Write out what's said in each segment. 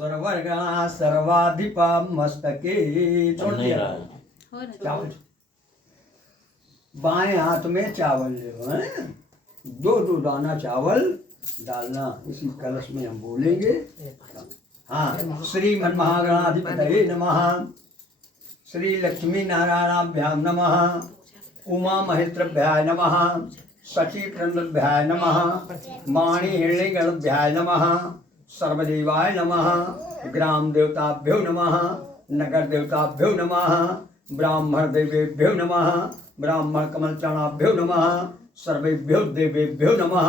सर्वगणा सर्वाधिपा मस्तके। छोड़ दिया चावल। बाएं हाथ में चावल ले हैं, दो दो दाना चावल डालना। इसी कलश में हम बोलेंगे। हाँ, श्रीमन महागणाधिपतये नमः, श्री लक्ष्मी नारायणाभ्याम नमः, उमा महेश्वरभ्याय नमः, शची प्रणभ्याय नमः, वाणी हिरण्यगणभ्याय नमः, सर्वदेवाय नमः, ग्राम देवताभ्यो नमः, नगर देवताभ्यो नमः, ब्राह्मण देवेभ्यो नमः, ब्राह्मण कमलचरणाभ्यो नमः, सर्वेभ्यो देवेभ्यो नमः।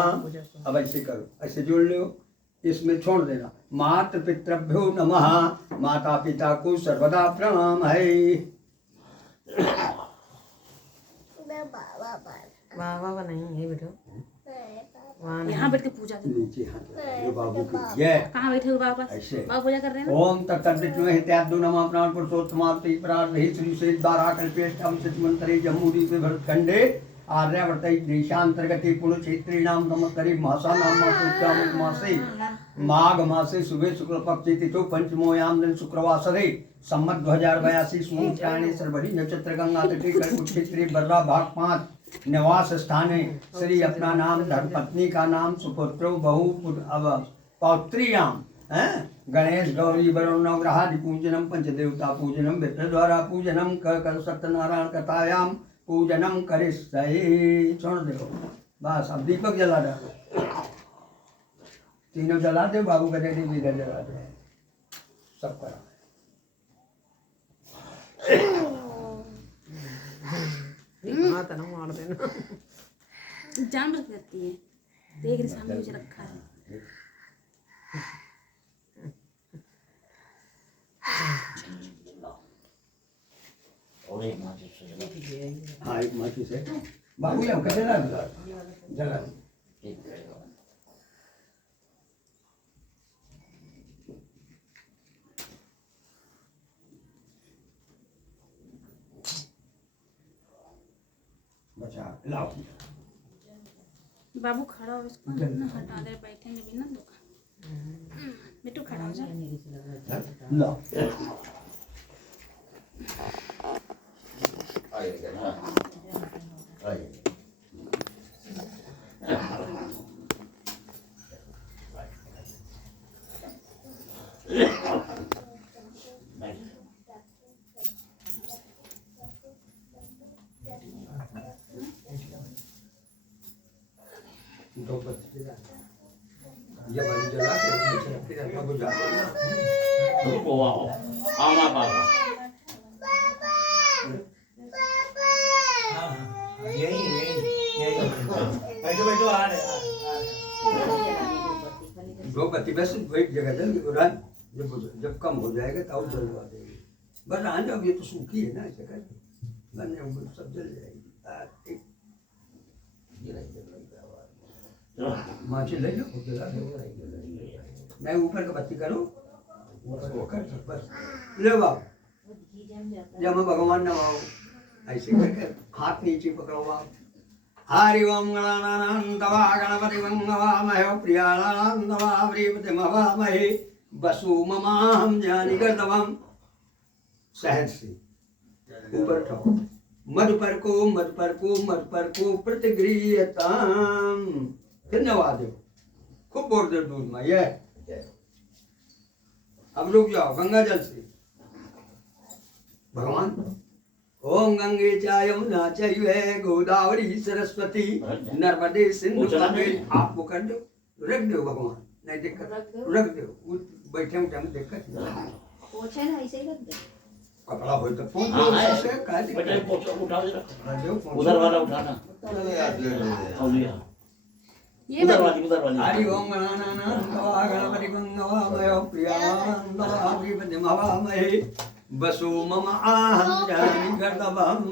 अब ऐसे करो, ऐसे जोड़ लो, इसमें छोड़ देना। मातृ पितृभ्यो नमः, माता पिता को सर्वदा प्रणाम है। बाबा नहीं है बेटा, यहाँ बैठ के पूजा नीचे हाथ बाबू की जय। कहाँ बैठे हो बाबा? ऐसे बाबा पूजा कर रहे हैं। ओम तत्सवितुर्वरेण्यं नमः प्राण पुरुषोत्तमाप्ति प्रार्थे श्री से द्वारा कल्पेष्टम सिद्धमंतरे जम्मूदीप भरतखंडे आर्यावर्त देशांतर्गते पुण्यक्षेत्रीणाम नमस्करे मासानां मासोत्तम मासे माघ मासे शुभे शुक्ल पक्षे तिथौ पंचमोयाम दिन शुक्रवासरे सम्मत 2082 सोमचायने सर्वरी नक्षत्र गंगा तटे कर्क क्षेत्रे बर्रा भाग 5 निवास स्थाने श्री अपना नाम धर्मपत्नी का नाम सुपुत्रो बहु पौत्रियाम गणेश गौरी वरुण नवग्रहादि पूजनम पंचदेवता पूजनम विष्णु द्वारा पूजनम कर सत्यनारायण कथायाम पूजनम करिष्ये। छोड़ दो बस। अब दीपक जला दो, तीनों जला दो। बाबू का दे भी इधर जला दो, सब करा। हाथ ना मार देना। जानबूझ के करती है, देख रही सामने मुझे रखा है। हाँ, एक माची से बाबू या कैसे जला जला। बचा लाओ। बाबू खड़ा हो, इसको ना हटा दे, बैठेंगे भी ना दुकान। बेटू खड़ा हो जा। लाओ दो बत्ती जला, ये वाली जला के फिर अपना बुझा देना। रुको आओ, आमा पापा बैठो आ रहे। दो बत्ती बस एक जगह जल उड़ान, जब कम हो जाएगा तब जलवा देंगे। बस आ जाओ, ये तो सूखी है ना, ऐसे करके बनने सब जल जाएगी। माची ले लो, जला दो। मैं ऊपर का बत्ती करूँ, बस ले बाबू। जब मैं भगवान नवाओ, ऐसे करके हाथ नीचे पकड़ो बाबू। हरि ओम गणानान्तवा गणपति वंगवामहे प्रियाणान्तवा प्रियपतिमवामहे वसु ममाहं जानि गर्दवम। सहज से ऊपर उठाओ। मधु पर को मधु पर को मधु पर को प्रतिगृहताम। फिर नवा दो, खूब बोल दो दूध में। ये अब रुक जाओ गंगा जल से। भगवान ओम गंगे च यमुना चैव गोदावरी सरस्वती नर्मदे सिंधु कावेरी। आप वो कर दो, रख दो भगवान, नहीं दिक्कत, रख दो। बैठे उठे में दिक्कत पोछे ना ऐसे ही रख दे। कपड़ा हो तो पोंछ दो, ऐसे का दिक्कत। पोछा उठाओ जरा, दो उधर वाला उठाना। उधर वाली। हरि ओम गणानान्तवा गणपति वंगवामहे प्रियाणान्तवा प्रियपतिमवामहे वसु ममाहं जानि गर्दवम।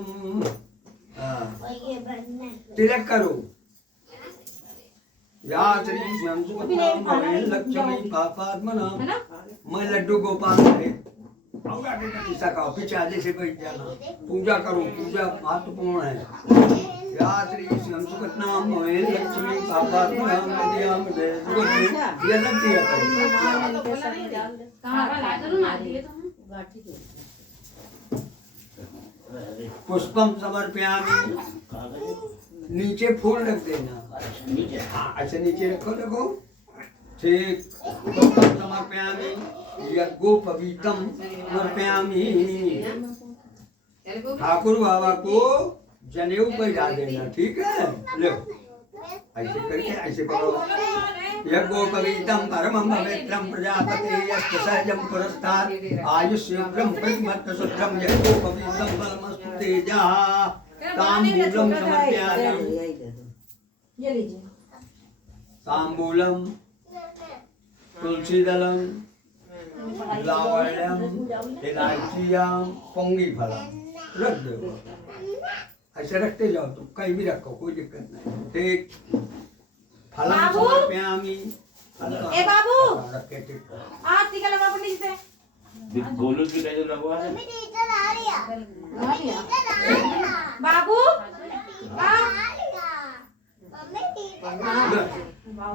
तिलक करो। या श्री श्याम सुभद्रा लक्ष्मी पापात्मना। मैं लड्डू गोपाल है। औरा के किस्सा का पीछे आगे से बैठ जाना। पूजा करो, पूजा महत्वपूर्ण है। या श्री श्याम सुभद्रा लक्ष्मी पापात्मना। ये लगती है। मार दिए तो हम। गाठी दो पुष्पम समर्पयामि। नीचे फूल रख देना। नीचे हाँ ऐसे नीचे रखो रखो। ठीक। पुष्पम समर्पयामि यज्ञोपवीतम समर्पयामि। ठाकुर बाबा को जनेऊ पहना देना, ठीक है। लो ऐसे करके ऐसे करो। यज्ञोपवीतम परमं पवित्रं प्रजापते यस्य सहजं पुरस्तात् आयुष्यं प्रतिमत्त सुत्रं यज्ञोपवीतम परमस्तु तेजः ताम्बूलं समर्पयामि। ये लीजिए ताम्बूलं तुलसी दलम लावण्यम इलायचियां पोंगी फलम रख दो। ऐसे रखते जाओ, तुम कहीं भी रखो, कोई दिक्कत नहीं। ठीक। फलम समर्पयामि। ए बाबू रखे ठीक। आज टीका लगा पंडित जी से गोलू की टाइम लगवा है। बाबू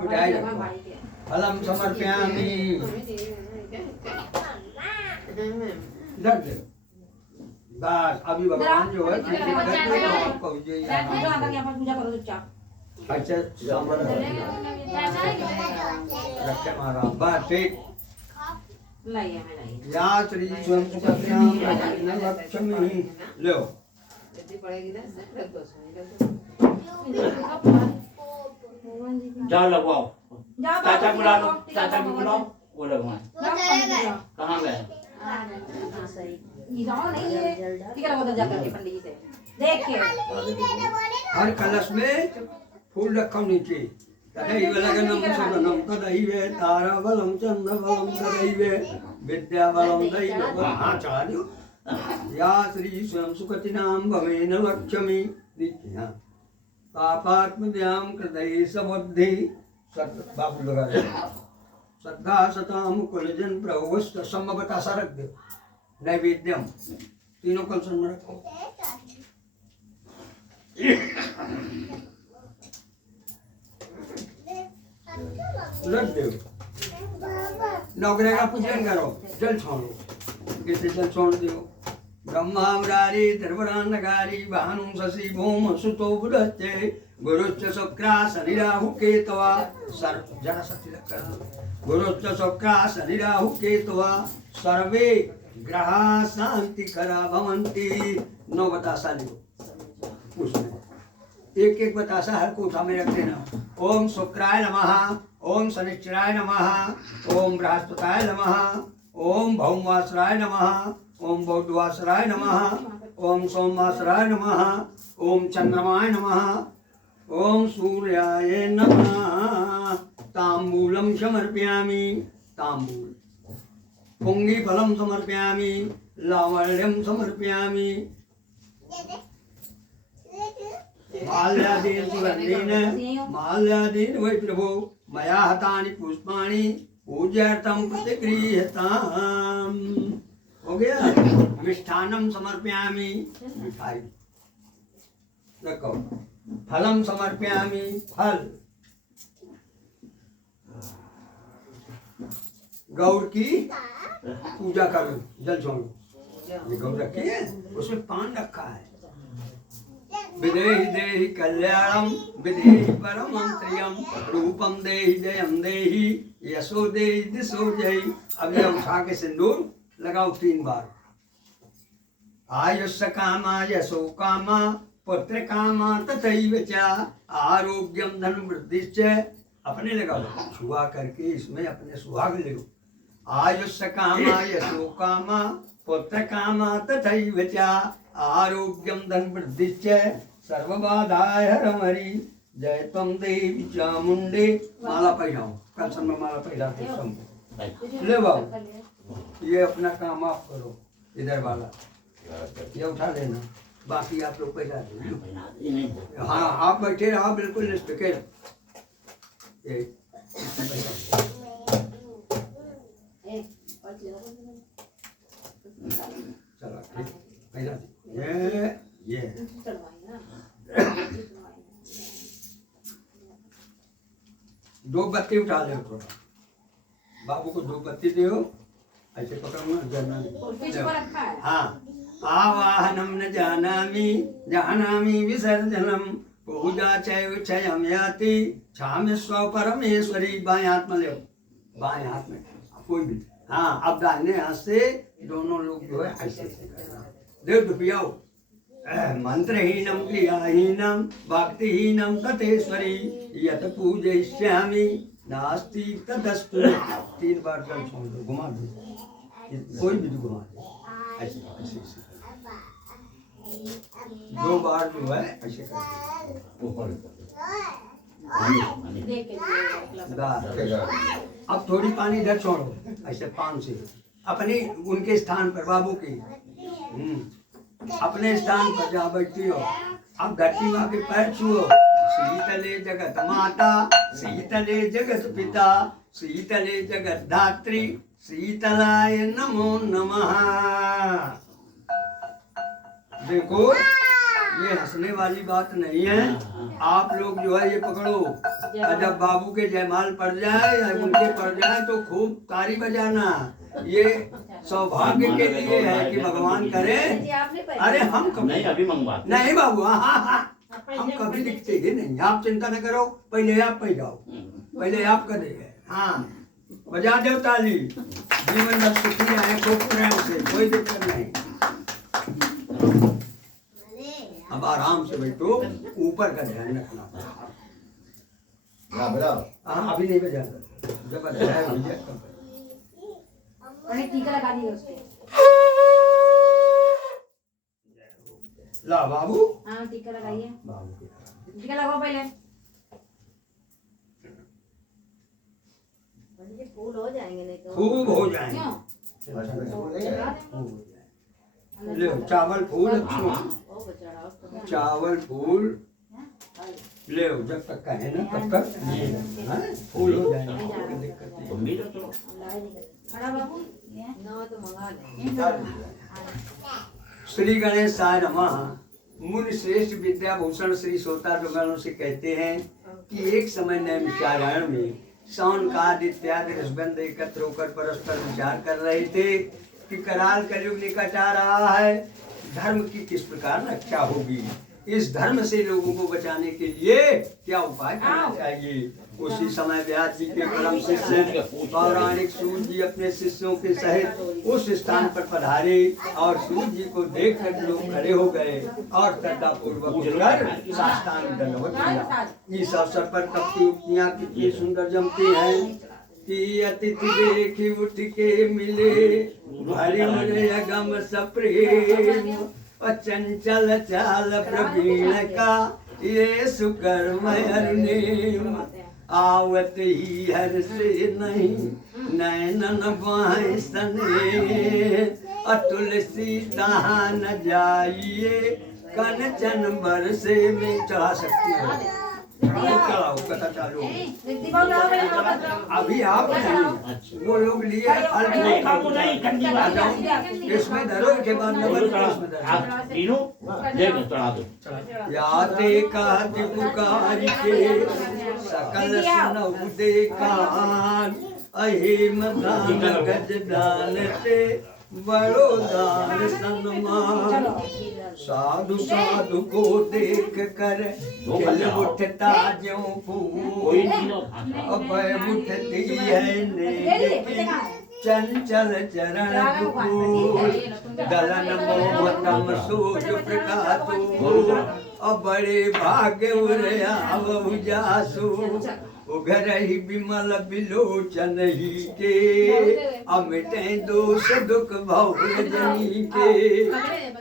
मिठाई रखो। फलम समर्पयामि। रख दो। बस अभी भगवान जो है आपको पूजा करो चुपचाप। अच्छा सामान रखे महाराज। बस ठीक। लाइए मैं लाइए या श्री स्वयं सुखद्याम लक्ष्मी। लो जाओ लगवाओ। जाओ चाचा बुला लो, चाचा को बुलाओ, वो लगवाएं। कहाँ गए? ये जाओ नहीं है टीका लगा दो जाकर के पंडित जी से देखिए। हर कलश में फूल रखो नीचे। तदैवलगनं सुगनं तदैव ताराबलं चन्द्रबलं तदैव विद्याबलं दैवबलं। हाँ चढ़ा दो। या श्री स्वयं सुखतिनां भवेन लक्ष्मी। नीचे हाँ। पापात्मद्यां कृतये सबुद्धि बाबू लगा दे। श्रद्धा सताम कुलजन प्रभुस्त सम्भवता रख दो। नैवेद्यम तीनों कलशन में रखो। रख दो। नवग्रह का पूजन करो, जल छोड़ो। कैसे जल छोड़ दो। ब्रह्मावरारी धर्मरान्नगारी भानु शशि भूम सुतो बुधच्चे गुरुश्च शुक्रा शनि राहु केतवा सर्व जरा शक्ति रखकर गुरुश्च शुक्रा शनि राहु केतवा सर्वे ग्रहा शांति करा भवंती। 9 बतासा लियो उसमें एक एक बतासा हर कोठा में रख देना। ओम शुक्राय नमः, ओम शनिश्चराय नमः, ओम बृहस्पताय नमः, ओम भौमवासराय नमः, ओम बौद्धवासराय नमः, ओम सोमवासराय नमः, ओम चंद्रमाय नमः, ओम सूर्याय नमः। तांबूलम समर्पयामि। तांबूल। पुंगी फलम समर्पयामि। लावण्यम समर्पयामि। माल्यादीन सुगंधेन माल्यादीन वै प्रभो मया हतानि पुष्पाणि पूज्यार्थं प्रतिगृह्यताम्। हो गया। मिष्ठान्नं समर्पयामि। मिठाई रखो। फलम समर्पयामि। फल। गौर की पूजा करो, जल छोड़ो। ये गौर रखी है, उसमें पान रखा है। विदेहि देहि कल्याणम विदेहि परमं त्रियम रूपम देहि जयम देहि यशो देहि दिशो जयि। अब यह उठा के सिंदूर लगाओ 3 बार। आयुष्य कामा यशो कामा पुत्र कामा तथैव च आरोग्यम धन वृद्धिश्च। अपने लगाओ छुआ करके इसमें अपने सुहाग ले लो। आयुष्य कामा यशो कामा पुत्र कामा तथैव च आरोग्यम धन वृद्धिश्च सर्वबाधाय हरमरि। जय त्वं देवी चामुंडे। माला पहनाओ, कलशन में माला पहनाते सब। ले बाबू ये अपना काम आप करो। इधर वाला ये उठा लेना, बाकी आप लोग पहना दो। हाँ आप बैठे रहो बिल्कुल निष्ठके। चलो ठीक पहना दो। ये दो बत्ती उठा ले थोड़ा। बाबू को 2 बत्ती दो। ऐसे पकड़ूंगा जाना पीछे को रखा है। हाँ आवाहनम न जानामि जानामि विसर्जनम पूजा चैव क्षयम याति छाम स्व परमेश्वरी। बाएं हाथ में ले, बाएं हाथ में कोई भी। हाँ अब दाहिने हाथ से दोनों लोग जो है ऐसे ऐसे करना। देव दुपियाओ मंत्रहीनम क्रियाहीनम भक्तिहीनम तथेश्वरी यत पूजयिष्यामि नास्ति तदस्तु। 3 बार चल छोड़ दो, घुमा दो, कोई भी घुमा दो ऐसे ऐसे ऐसे। 2 बार जो है ऐसे कर ऊपर देख के अब थोड़ी पानी इधर छोड़ो ऐसे पान से अपनी उनके स्थान पर बाबू की अपने स्थान पर जहाँ बैठती हो। अब धरती माँ के पैर छुओ। शीतले जगत माता शीतले जगत पिता शीतले जगत धात्री शीतलाय नमो नमः। देखो ये हंसने वाली बात नहीं है। आप लोग जो है ये पकड़ो और जब बाबू के जयमाल पड़ जाए या उनके पड़ जाए तो खूब ताली बजाना। ये सौभाग्य के लिए है कि भगवान करे। अरे हम कभी नहीं अभी मंगवा नहीं बाबू, हम कभी लिखते ही नहीं। आप चिंता न करो, पहले आप पे जाओ, पहले आप करेंगे। हाँ बजा दो ताली। जीवन भर सुखी रहे खूब प्रेम से, कोई दिक्कत नहीं। अब आराम से बैठो, ऊपर का ध्यान रखना। हाँ अभी नहीं बजाना, जब बजाया भैया तब। और एक टीका लगा दिए उसके। ला बाबू, हाँ टीका लगाइए। बाबू के टीका लगाओ पहले। फूल हो जाएंगे नहीं तो। खूब हो जाएंगे। क्यों? ले चावल फूल अच्छो, ओ बेचारा उसको। चावल फूल ले जब तक कहे ना तब तक हाँ, फूल हो जाएंगे, कोई दिक्कत नहीं। तुम भी तो चलो खड़ा बाबू ना तो मंगा ले। श्री गणेशाय नमः। मुनि श्रेष्ठ विद्याभूषण श्री सोता डुंगरों से कहते हैं कि एक समय नैमिषारण्य में शौनकाद इत्यादि रसबंध एकत्र होकर परस्पर विचार कर रहे थे कि कराल कलयुग निकट आ रहा है, धर्म की किस प्रकार रक्षा होगी, इस धर्म से लोगों को बचाने के लिए क्या उपाय करना चाहिए। उसी समय व्यास जी के परम शिष्य पौराणिक सूर्य जी अपने शिष्यों के सहित उस स्थान पर पधारे और सूर्य जी को देखकर लोग खड़े हो गए और श्रद्धा पूर्वक उठकर साष्टांग दंडवत किया। इस अवसर पर कपटी उक्तियां कितनी सुंदर जमती हैं कि अतिथि देखी उठ के मिले भरी मुझे अगम सप्रेम चंचल चाल प्रवीण का ये सुकर्म अरुणेम आवत ही हर से नहीं नैनन बाएं सने अतुलसी तहाँ न जाइए कंचन बरसे में चढ़ा सकती हो। चढ़ाओ कथा चालू अभी आप नहीं, वो लोग लिए फल इसमें धरो के बाद आप तीनों देख चढ़ा दो। याते कहती पुकार के सकल सुनऊ देखान अहिम दान गज दान ते बड़ो दान सन्मान। साधु साधु को देख कर खिल उठता ज्यों फूल अभय उठती है नेकी चंचल चरण फूल दलन मोहतम सूर्य प्रकाशो अब बड़े भाग्य उरयावहु जासु उघर ही विमल बिलोचन ही के अमिटे दोष दुख भव जनी के।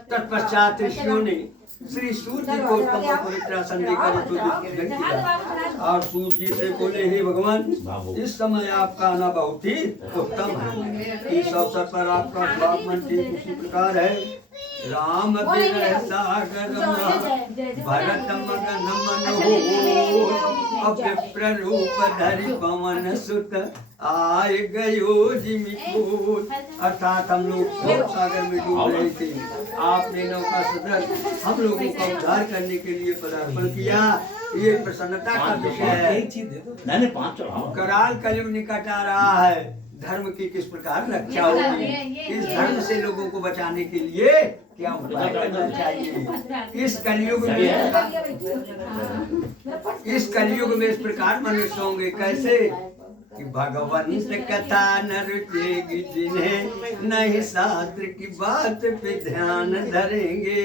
तत्पश्चात ऋषियों ने श्री सूर्य जी को उत्तम पवित्र आसन देकर यज्ञ किया और सूर्य जी से बोले हे भगवान, इस समय आपका आना बहुत ही उत्तम है। इस अवसर पर आपका स्वागमन ठीक उसी प्रकार है। राम विरह सागर भरत मगन मन हो विप्र रूप धरि पवन सुत आय गयो जिमिकोट। अर्थात हम लोग सागर में डूब रहे थे, आपने नौका सदृश हम लोगों का उद्धार करने के लिए पदार्पण किया। ये प्रसन्नता का विषय है। मैंने 5 चढ़ाओ। कराल कलयुग निकट आ रहा है, धर्म की किस प्रकार रक्षा होगी, इस धर्म से लोगों को बचाने के लिए क्या उपाय करना चाहिए। इस कलयुग में इस प्रकार मनुष्य होंगे कैसे कि भगवंत कथा न रुचेगी जिन्हें नहीं शास्त्र की बात पे ध्यान धरेंगे,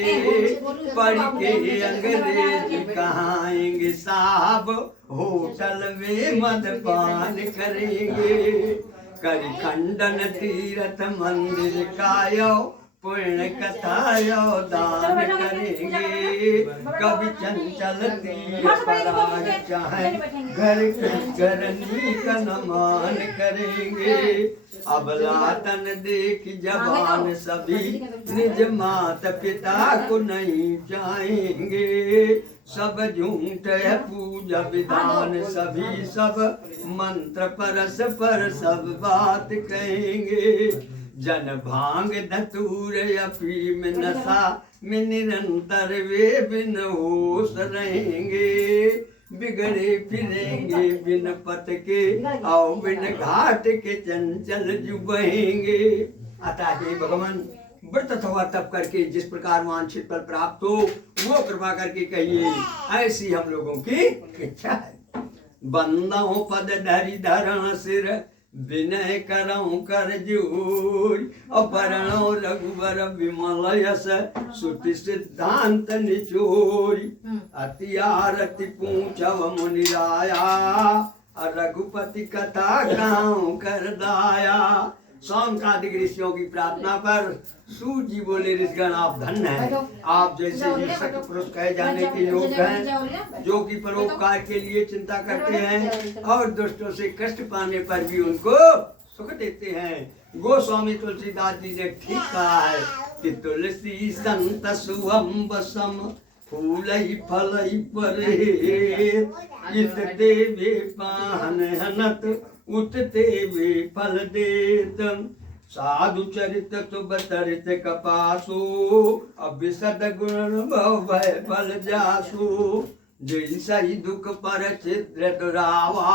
पढ़ के अंग्रेजी कहाएंगे साहब होटल में मदपान करेंगे, कर खंडन तीर्थ मंदिर का यो पुण्य कथा यो दान करेंगे, कभी चंचल तीर पराग चाहे घर करनी का नमान करेंगे, अबला तन देख जवान सभी निज मात पिता को नहीं चाहेंगे, सब झूठ है पूजा विधान सभी सब मंत्र परस्पर सब बात कहेंगे, जन भांग धतूर अफीम नशा में निरंतर वे बिन होश रहेंगे, बिगड़े फिरेंगे बिन पथ के आओ बिन घाट के चंचल जुबहेंगे। अतः हे भगवान व्रत अथवा तप करके जिस प्रकार वांछित फल प्राप्त हो वो कृपा करके कहिए, ऐसी हम लोगों की इच्छा है। बंदाओं पद धरि धरण सिर विनय करऊं कर जोर, अपरणो रघुवर विमल यस सुति सिद्धांत निचोरी, अति आरति पूछव मुनिराया रघुपति कथा गाँव कर दाया। सौनकादिक ऋषियों की प्रार्थना पर सूत जी बोले, ऋषिगण आप धन्य हैं, आप जैसे ही सत पुरुष कहे जाने के योग्य हैं, जो कि परोपकार के लिए चिंता करते हैं और दुष्टों से कष्ट पाने पर भी उनको सुख देते हैं। गोस्वामी तुलसीदास जी ने ठीक कहा है कि तुलसी संत शुभम बसम फूलई फलई परे, इतते वे पाहन हनत उतते वे फल देत, साधु चरित तुबतरित कपासो अभिसद गुण भय फल जासो, जैसा ही दुख पर चित्र दुरावा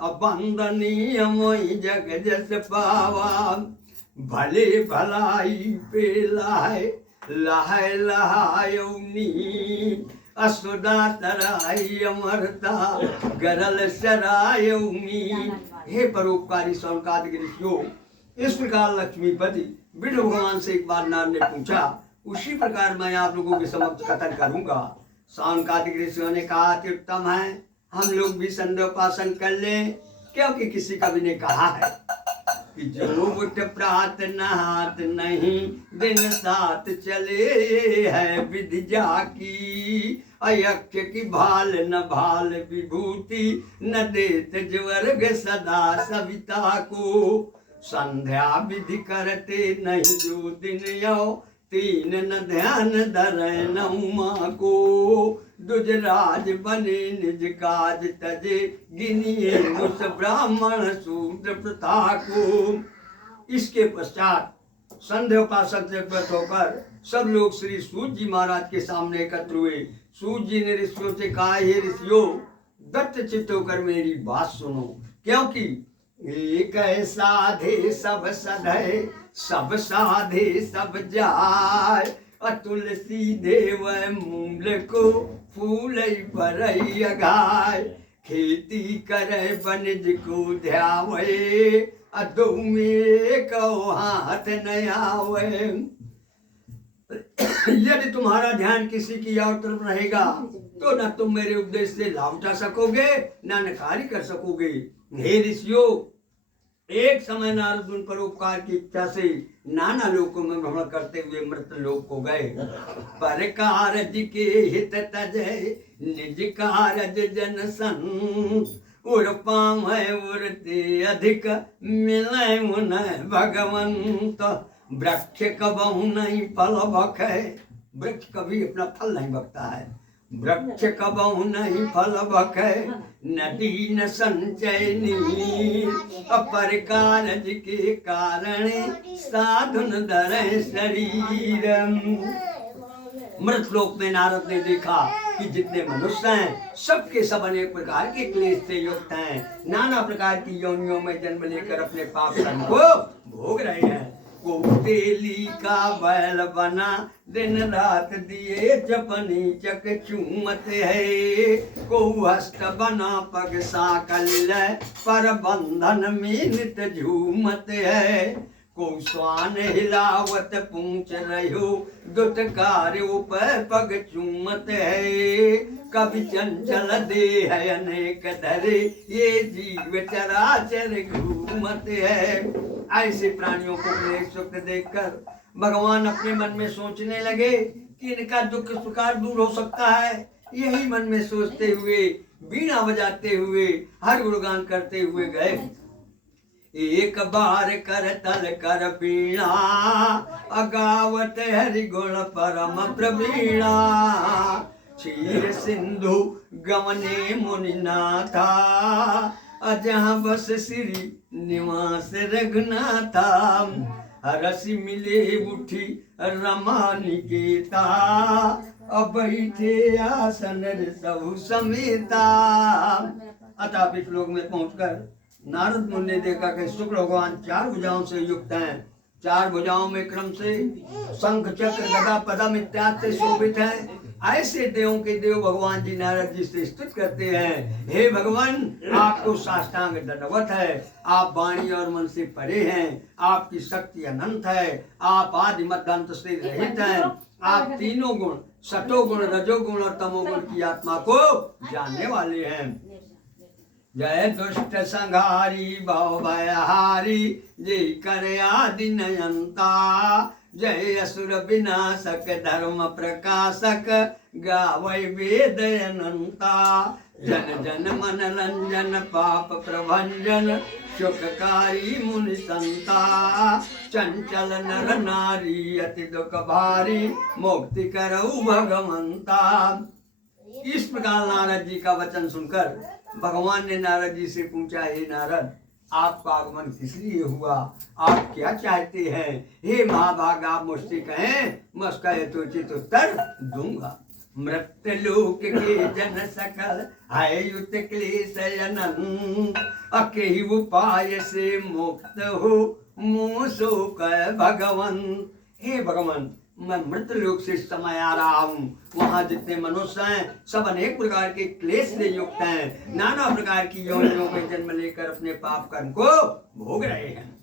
अबंदनीय मोहि जग जस पावा, भले भलाई पे लाए लहाय लहायौनी, असुदा तराई अमरता गरल सरायौनी। हे परोपकारी सौनकादिक ऋषियों, इस प्रकार लक्ष्मीपति विष्णु भगवान से एक बार नारद ने पूछा, उसी प्रकार मैं आप लोगों के समक्ष कथन करूंगा। सौनकादिक ऋषियों ने कहा कि उत्तम है, हम लोग भी संध्योपासन कर लें, क्योंकि किसी कवि ने कहा है कि जो उठ प्रात नहात नहीं दिन साथ चले है विधि जाकी, अयक्ष की भाल न भाल विभूति न देत ज्वर्ग सदा सविता को, संध्या विधि करते नहीं जो दिन यो तीन न ध्यान धरे न उमा को, दुजराज बने निज काज तजे गिनिए मुस ब्राह्मण शूद्र प्रथा को। इसके पश्चात संध्योपासन से व्रत होकर सब लोग श्री सूत जी महाराज के सामने एकत्र हुए। सूत जी ने ऋषियों से कहा, हे ऋषियों, दत्त चित्त होकर मेरी बात सुनो, क्योंकि एक साधे सब सधे सब साधे सब जाय, तुलसी देव मूल को फूल परई अगाय, खेती करे वनिज को ध्यावे अदो में को हाथ न आवे। यदि तुम्हारा ध्यान किसी की और तरफ रहेगा तो न तुम मेरे उपदेश से लाभ उठा सकोगे न नकारी कर सकोगे। हे ऋषियों, एक समय नारद उन परोपकार की इच्छा से नाना लोकों में भ्रमण करते हुए मृत लोक को गए। पर कारज के हित तजय निज कारज जन सन, उर पाम है उरते अधिक मिलय मुन भगवंत, वृक्ष कबहु नहीं फल बखे, वृक्ष कभी अपना फल नहीं बकता है, वृक्ष कबहु नहीं फल बखे, नदी न संचयनी, अपर कारज के कारण साधुन धरे शरीर। मृत लोक में नारद ने देखा कि जितने मनुष्य हैं सबके सब अनेक प्रकार के क्लेश से युक्त हैं, नाना प्रकार की योनियों में जन्म लेकर अपने पाप कर्म को भोग रहे हैं। को तेली का बैल बना दिन रात दिए जपनी चक चूमत है, को हस्त बना पग साकल्य पर बंधन में नित झूमत है, को स्वान हिलावत पूछ रहो दुतकार्यो पर पग चूमत है, कभी चंचल दे है अनेक धरे ये जीव चराचर घूमत है। ऐसे प्राणियों को क्लेश सुख देखकर भगवान अपने मन में सोचने लगे कि इनका दुख सुखार दूर हो सकता है। यही मन में सोचते हुए बीना बजाते हुए हर गुणगान करते हुए गए। एक बार कर तल कर बीणा अगावत हरि गुण परम प्रवीणा, क्षीर सिंधु गमने मुनिनाथा अजहाँ बस श्री निवास रघुनाथा, रसी मिले उठी रमा निकेता अब बैठे आसन सब समेता। अतः इस लोक में पहुंचकर नारद मुनि ने देखा कि शुक्र भगवान 4 भुजाओं से युक्त हैं। 4 भुजाओं में क्रम से शंख चक्र गदा पद्म इत्यादि से शोभित हैं। ऐसे देवों के देव भगवान जी नारद जी से स्तुति करते हैं, हे भगवान आपको साष्टांग दंडवत है, आप वाणी और मन से परे हैं, आपकी शक्ति अनंत है, आप आदि मध्य अंत से रहित हैं, आप तीनों गुण सतोगुण रजोगुण और तमोगुण की आत्मा को जानने वाले हैं। जय दुष्ट संहारी भव भयहारी जय कर आदि नयंता, जय असुर विनाशक धर्म प्रकाशक गावै वेद अनंता, जन जन मन रंजन पाप प्रभंजन सुखकारी मुनि संता, चंचल नर नारी अति दुख भारी मुक्ति करऊ भगवंता। इस प्रकार नारद जी का वचन सुनकर भगवान ने नारद जी से पूछा, हे नारद आपका आगमन किस लिए हुआ, आप क्या चाहते हैं? हे महाभाग आप मुझसे कहें, मैं उसका यथोचित उत्तर दूंगा। मृत्युलोक के जन सकल है युत क्लेश अनंत, अकेहि उपाय से मुक्त हो मोसो कह भगवंत। हे भगवान मैं मृत लोक से इस समय आ रहा हूँ, वहाँ जितने मनुष्य हैं सब अनेक प्रकार के क्लेश से युक्त हैं, नाना प्रकार की योनियों में जन्म लेकर अपने पाप कर्म को भोग रहे हैं।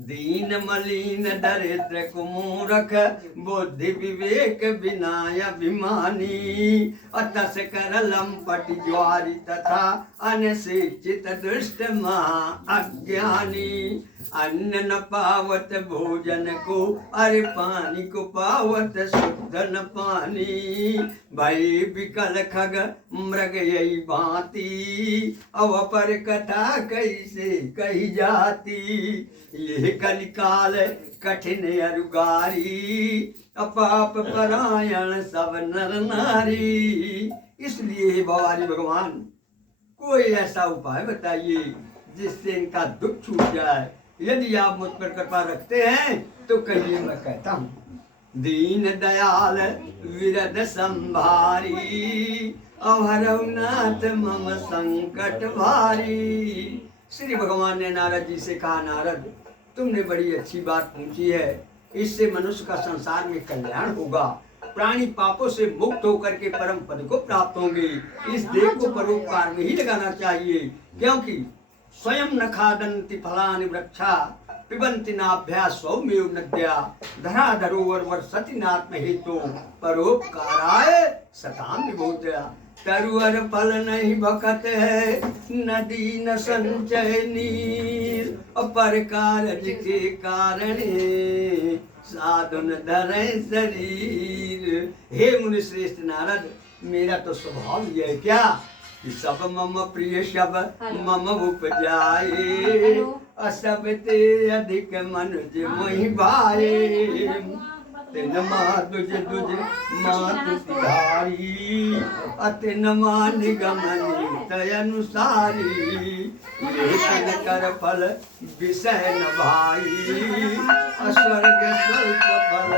दीन मलिन दरिद्र कुमूरख बुद्धि विवेक विनाय अभिमानी, अतस कर लंपट ज्वारी तथा अनशिक्षित दुष्ट महा अज्ञानी, अन्न न पावत भोजन को अरे पानी को पावत शुद्ध न पानी, भय विकल खग मृग यही भांति अव पर कथा कैसे कही जाती, ये कलिकाल कठिन अरुगारी अपाप परायण सब नर नारी। इसलिए हे भवानी भगवान कोई ऐसा उपाय बताइए जिससे इनका दुख छूट जाए। यदि आप मुझ पर कृपा रखते हैं तो कहिए मैं कहता हूँ। दीन दयाल विरद संभारी अवरनाथ मम संकट भारी। श्री भगवान ने नारद जी से कहा, नारद तुमने बड़ी अच्छी बात पूछी है, इससे मनुष्य का संसार में कल्याण होगा, प्राणी पापों से मुक्त होकर के परम पद को प्राप्त होंगे। इस देह को परोपकार में ही लगाना चाहिए, क्योंकि स्वयं न खादन्ति फलानि वृक्षा पिबन्ति नाभ्यास सौम्यो नद्या धरा धरोवर वर्षति नात्म हेतु परोपकाराय सताम विभूतया। तरुअर फल नहीं भकत है नदी न संचय नीर, अपर कारज के कारण साधन धरे शरीर। हे मुनि श्रेष्ठ नारद मेरा तो स्वभाव यह है क्या कि सब मम प्रिय सब मम उपजाए, असब ते अधिक मनुज मोहि भाए, तिन मातुज तुझ मातु तिहारी अतिन मान गमनी तय अनुसारी, लेखन कर फल विषय न भाई अस्वर्ग स्वल्प फल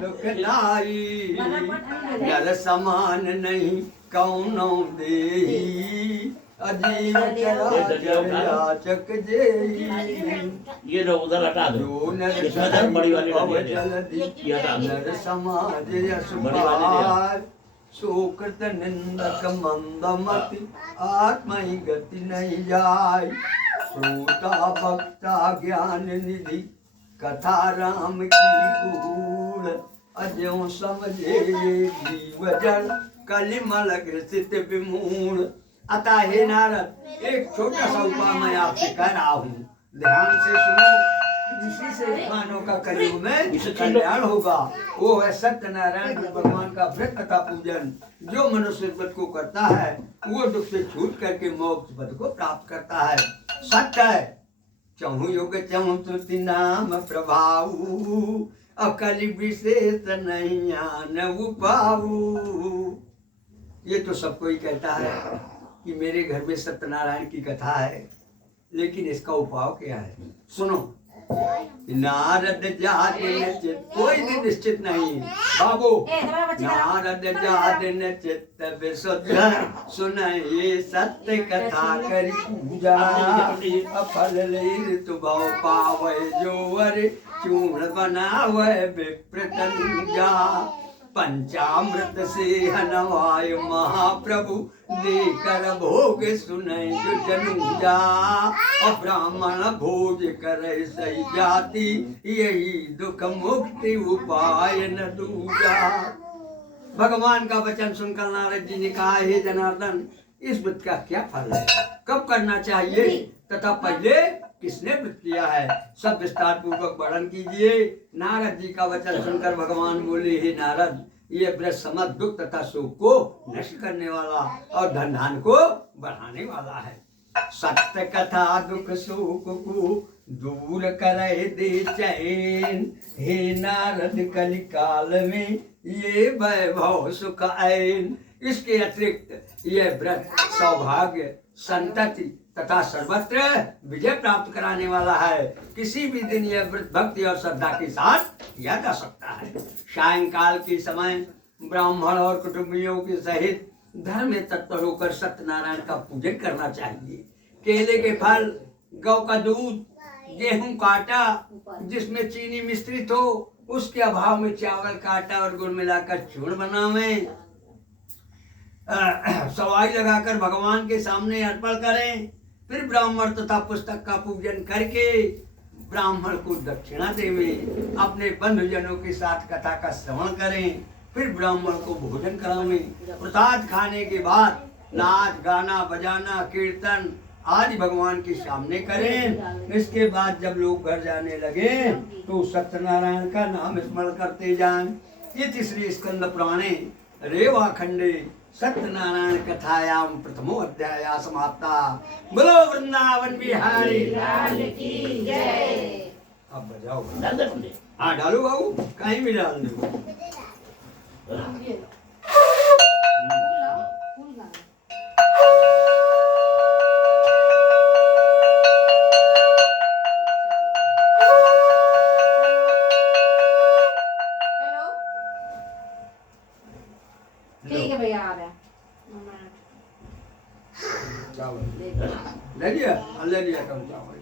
दुख लाई नर समान नहीं कौनो देही अजीव चराचर याचक जेई ये लो उधर हटा दो जो नर इसमें धर्म बड़ी वाली भव वाली है। जलधि ये हटा दो नर समाज यश बड़ी वाली पार सुकृत निंदक मंदमति आत्मा ही गति नहीं जाय श्रोता भक्ता ज्ञान निधि कथा राम की गूढ़ अज्यों समझे जीव जड़ कलिमल ग्रसित विमूढ़। अतः हे नारद एक छोटा सा उपाय मैं आपसे कह रहा हूँ, ध्यान से सुनो। इसी से मानव का कलयुग में कल्याण होगा। वो है सत्यनारायण भगवान का व्रत तथा पूजन। जो मनुष्य व्रत को करता है वो दुख से छूट करके मोक्ष पद को प्राप्त करता है। सत्य है चहु युग चहु श्रुति नाम प्रभाऊ अकल विशेष नहीं आन उपाऊ। ये तो सबको ही कहता है कि मेरे घर में सत्यनारायण की कथा है, लेकिन इसका उपाय क्या है? सुनो। नारद जाति चित्त कोई भी निश्चित नहीं बाबू। नारद जाति चित्त विशुद्ध सुनये सत्य कथा करी पूजा अफल ऋतु भाव पावे जो अरे चूर्ण बनावे विप्रतनुजा पंचामृत से हनवाय महाप्रभु देकर भोग सुनय जो जनुजा और ब्राह्मण भोज करे सही जाति यही दुख मुक्ति उपाय न दूजा। भगवान का वचन सुनकर नारद जी ने कहा, हे जनार्दन इस व्रत का क्या फल है, कब करना चाहिए तथा पहले किसने व्रत किया है, सब विस्तार पूर्वक वर्णन कीजिए। नारद जी का वचन सुनकर भगवान बोले, हे नारद ये व्रत समस्त दुख तथा सुख को नष्ट करने वाला और धन धान को बढ़ाने वाला है। सत्य कथा दुख सुख को दूर करे दे चैन, हे नारद कलि काल में ये वैभव सुख ऐन। इसके अतिरिक्त ये व्रत सौभाग्य संतति तथा सर्वत्र विजय प्राप्त कराने वाला है। किसी भी दिन यह व्रत भक्ति और श्रद्धा के साथ किया जा सकता है। सायंकाल के समय ब्राह्मण और कुटुंबियों के सहित धर्म में तत्पर होकर सत्यनारायण का पूजन करना चाहिए। केले के फल, गौ का दूध, गेहूं का आटा जिसमें चीनी मिश्रित हो उसके अभाव में चावल का आटा और गुड़ मिलाकर चूर्ण बनावें, सवाई लगाकर भगवान के सामने अर्पण करें। फिर ब्राह्मण तथा पुस्तक का पूजन करके ब्राह्मण को दक्षिणा देवें। अपने बंधुजनों के साथ कथा का श्रवण करें। फिर ब्राह्मण को भोजन करावें। प्रसाद खाने के बाद नाच गाना बजाना कीर्तन आदि भगवान के सामने करें। इसके बाद जब लोग घर जाने लगे तो सत्यनारायण का नाम स्मरण करते जाएं। ये तीसरी स्कंद पुराणे रेवा खंडे सत्यनारायण कथायाम प्रथमो अध्याय समाप्ता। बोलो वृंदावन बिहारी लाल की जय। अब बजाओ। हाँ डालो बाबू, कहीं भी डाल दो। ठीक है भैया आ गया। ले लिया कम चावल।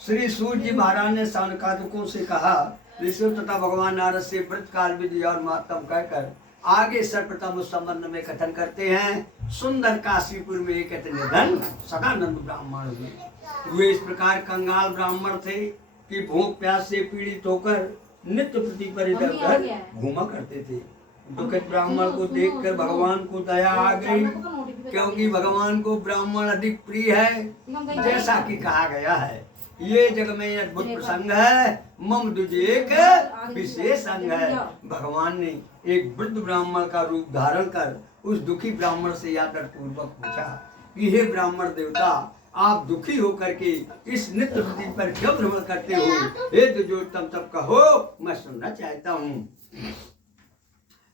श्री सूर्य जी महाराज ने सनकादिकों से कहा, ऋषियों तथा भगवान नारद से व्रत काल विधि और महत्व कहकर आगे सर्वप्रथम उस संबंध में कथन करते हैं। सुंदर काशीपुर में एक निधन सदानंद ब्राह्मण हुए। वे इस प्रकार कंगाल ब्राह्मण थे कि भूख प्यास से पीड़ित होकर नित्य प्रति पर इधर उधर घूमा करते थे। दुखित ब्राह्मण को देखकर भगवान को दया आ गई, क्योंकि भगवान को ब्राह्मण अधिक प्रिय है। जैसा कि कहा गया है, ये जग में अद्भुत प्रसंग है, मम दुजे एक विशेष अंग है। भगवान ने एक वृद्ध ब्राह्मण का रूप धारण कर उस दुखी ब्राह्मण से आदर पूर्वक पूछा कि हे ब्राह्मण देवता, आप दुखी होकर के इस नित्य प्रति पर क्यों भ्रमण करते हो? हे दुर्योत्तम तब कहो, मैं सुनना चाहता हूँ।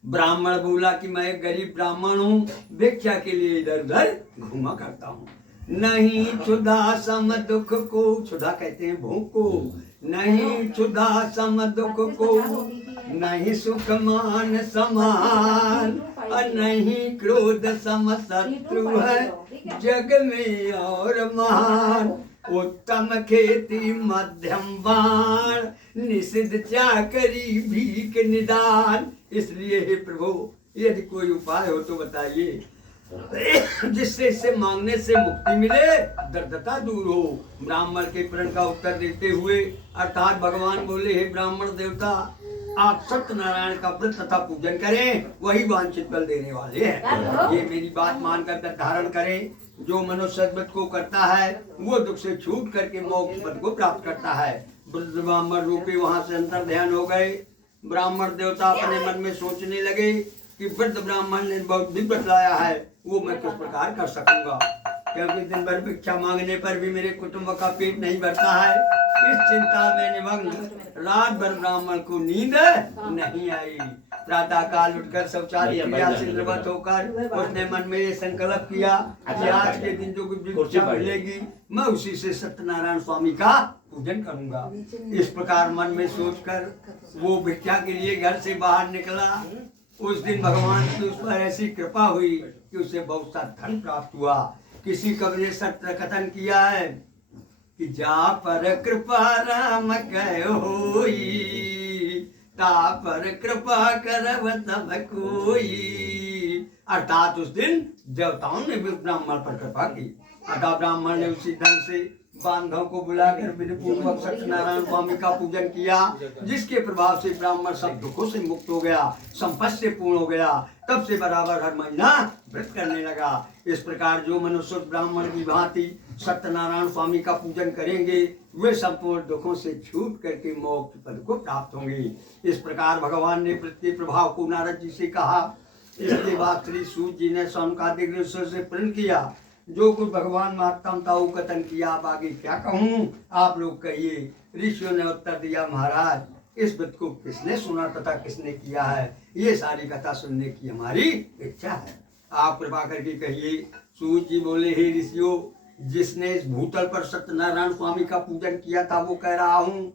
ब्राह्मण बोला कि मैं एक गरीब ब्राह्मण हूँ, भिक्षा के लिए इधर उधर घूमा करता हूँ। नहीं क्षुधा सम दुख को, क्षुधा कहते हैं भूख को, नहीं क्षुधा सम दुख को नहीं सुख मान समान और नहीं क्रोध सम शत्रु है जग में और महान। उत्तम खेती मध्यम बाण निषिद्ध चाकरी भीख निदान। इसलिए हे प्रभु यदि कोई उपाय हो तो बताइए जिससे इससे मांगने से मुक्ति मिले, दर्दता दूर हो। ब्राह्मण के प्रश्न का उत्तर देते हुए अर्थात भगवान बोले, हे ब्राह्मण देवता, आप सत्यनारायण का व्रत तथा पूजन करें, वही वांछित फल देने वाले हैं। ये मेरी बात मानकर धारण करें। जो मनुष्य सद्व्रत को करता है वो दुख से छूट करके मोक्ष पद को प्राप्त करता है। वृद्ध ब्राह्मण रूपी वहां से अंतर ध्यान हो गए। ब्राह्मण देवता अपने मन में सोचने लगे कि वृद्ध ब्राह्मण ने बहुत भी बतलाया है, वो मैं किस प्रकार कर सकूंगा, क्योंकि दिन भर भिक्षा मांगने पर भी मेरे कुटुंब का पेट नहीं भरता है। इस चिंता में निमग्न रात भर ब्राह्मण को नींद नहीं आई। प्रातः काल उठकर शौचालय क्रिया से निवृत्त होकर उसने मन में ये संकल्प किया कि आज के दिन जो कुछ भी भिक्षा मिलेगी मैं उसी से सत्यनारायण स्वामी का पूजन करूंगा। इस प्रकार मन में सोचकर वो भिक्षा के लिए घर से बाहर निकला। उस दिन भगवान की उस पर ऐसी कृपा हुई कि उसे बहुत सा धन प्राप्त हुआ। किसी कवि ने सत्य कथन किया है कि जा पर कृपा राम कहोई, ता पर कृपा करव तब कोई। अर्थात उस दिन देवताओं ने भी ब्राह्मण पर कृपा की। अतः ब्राह्मण ने उसी ढंग से बांधव को बुलाकर विधि पूर्वक सत्यनारायण स्वामी का पूजन किया, जिसके प्रभाव से ब्राह्मण सब दुखों से मुक्त हो गया, संपत्ति से पूर्ण हो गया। तब से बराबर हर महीना व्रत करने लगा। इस प्रकार जो मनुष्य ब्राह्मण की भांति सत्यनारायण स्वामी का पूजन करेंगे वे संपूर्ण दुखों से छूट करके मोक्ष पद को प्राप्त होंगे। इस प्रकार भगवान ने वृत्ति प्रभाव को नारद जी से कहा। इसके बाद श्री सूत जी ने सौनकादिक ऋषियों से प्रण किया। जो कुछ भगवान महात्म था वो कथन किया, अब आगे क्या कहूँ, आप लोग कहिए। ऋषियों ने उत्तर दिया, महाराज इस व्रत को किसने सुना तथा किसने किया है, ये सारी कथा सुनने की हमारी इच्छा है। आप कृपा करके कहिए। सूत जी बोले, हे ऋषियों, जिसने इस भूतल पर सत्यनारायण स्वामी का पूजन किया था वो कह रहा हूँ।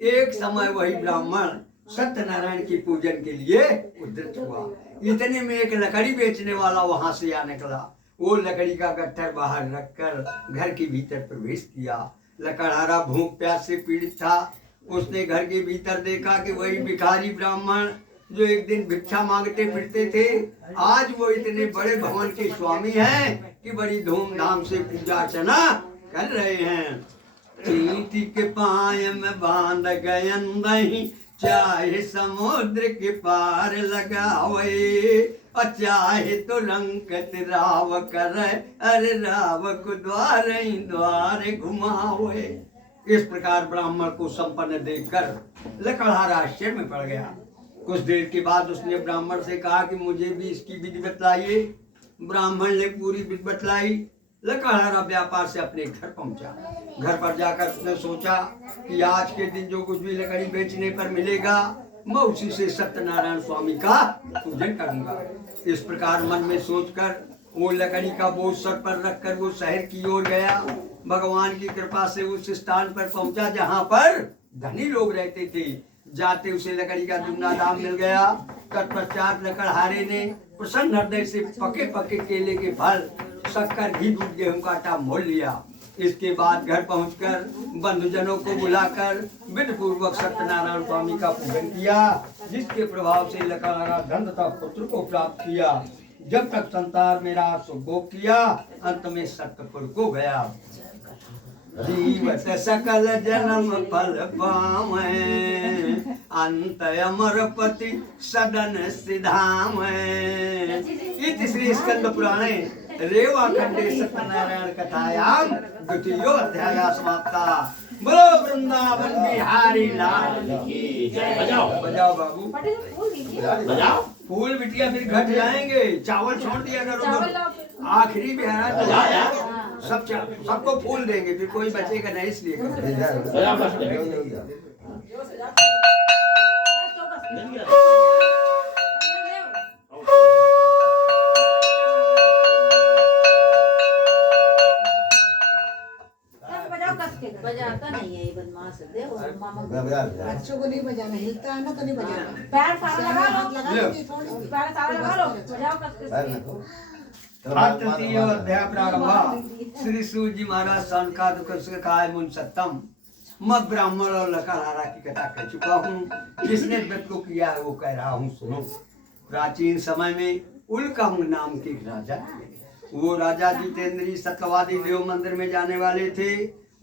एक समय वही ब्राह्मण सत्यनारायण की पूजन के लिए उद्यत हुआ। इतने में एक लकड़ी बेचने वाला वहां से आ निकला। वो लकड़ी का गट्ठर बाहर रखकर घर के भीतर प्रवेश किया। लकड़हारा भूख प्यास से पीड़ित था। उसने घर के भीतर देखा कि वही भिखारी ब्राह्मण जो एक दिन भिक्षा मांगते फिरते थे, आज वो इतने बड़े भवन के स्वामी हैं कि बड़ी धूमधाम से पूजा अर्चना कर रहे हैं। चींटी के पाय में बांध गयन दही, चाहे समुद्र के पार लगावे, और चाहे तो रंगत राव करे, अरे राव को द्वार ही द्वार घुमावे। इस प्रकार ब्राह्मण को संपन्न देखकर लकड़हारा आश्चर्य में पड़ गया। कुछ देर के बाद उसने ब्राह्मण से कहा कि मुझे भी इसकी विधि बतलाइए। ब्राह्मण ने पूरी विधि बतलाई। लकड़हारा व्यापार से अपने घर पहुंचा। घर पर जाकर उसने सोचा कि आज के दिन जो कुछ भी लकड़ी बेचने पर मिलेगा मैं उसी से सत्यनारायण स्वामी का पूजन करूंगा। इस प्रकार मन में सोचकर वो लकड़ी का बोझ सर पर रखकर वो शहर की ओर गया। भगवान की कृपा से उस स्थान पर पहुंचा जहाँ पर धनी लोग रहते थे। जाते उसे लकड़ी का दुगना दाम मिल गया। तत्पश्चात लकड़हारे ने प्रसन्न हृदय से पके पके केले के फल, शक्कर, घी, दूध, गेहूं का आटा मोल लिया। इसके बाद घर पहुंचकर बंधुजनों को बुलाकर विधि पूर्वक सत्यनारायण स्वामी का पूजन किया, जिसके प्रभाव से लकड़हारा धन तथा पुत्र को प्राप्त किया। जब तक संसार में राज भोग किया, अंत में सत्यपुर को गया। जीवत सकल जन्म फल पावे, अंत अमरपति सदन सिधामे। इति श्री स्कंद पुराणे रेवा खंडे सत्यनारायण कथायाम द्वितीयो अध्याय समाप्ता। बोलो वृंदावन बिहारी लाल की जय। बजाओ बजाओ बाबू, बजाओ। फूल बिटिया फिर घट जाएंगे। चावल छोड़ दिया करो, आखिरी भी है सबको फूल देंगे, फिर कोई बचेगा नहीं, इसलिए बजाता नहीं है ये बदमाश। बच्चों को नहीं बजाना, हिलता है ना तो नहीं बजाना। पैर सारा लगा लो, हाथ लगा लो, थोड़ी सी। पैर सारा लगा लो, बजाओ कस तृतीय अध्याय प्रारंभ। श्री सूत जी महाराज संकाद काय मुन सत्तम। मैं ब्राह्मण और लकाहारा की कथा कह चुका हूँ। जिसने व्रत को किया है वो कह रहा हूँ, सुनो। प्राचीन समय में उल्कांग नाम के एक राजा थे। वो राजा जितेंद्रीय सत्यवादी देव मंदिर में जाने वाले थे।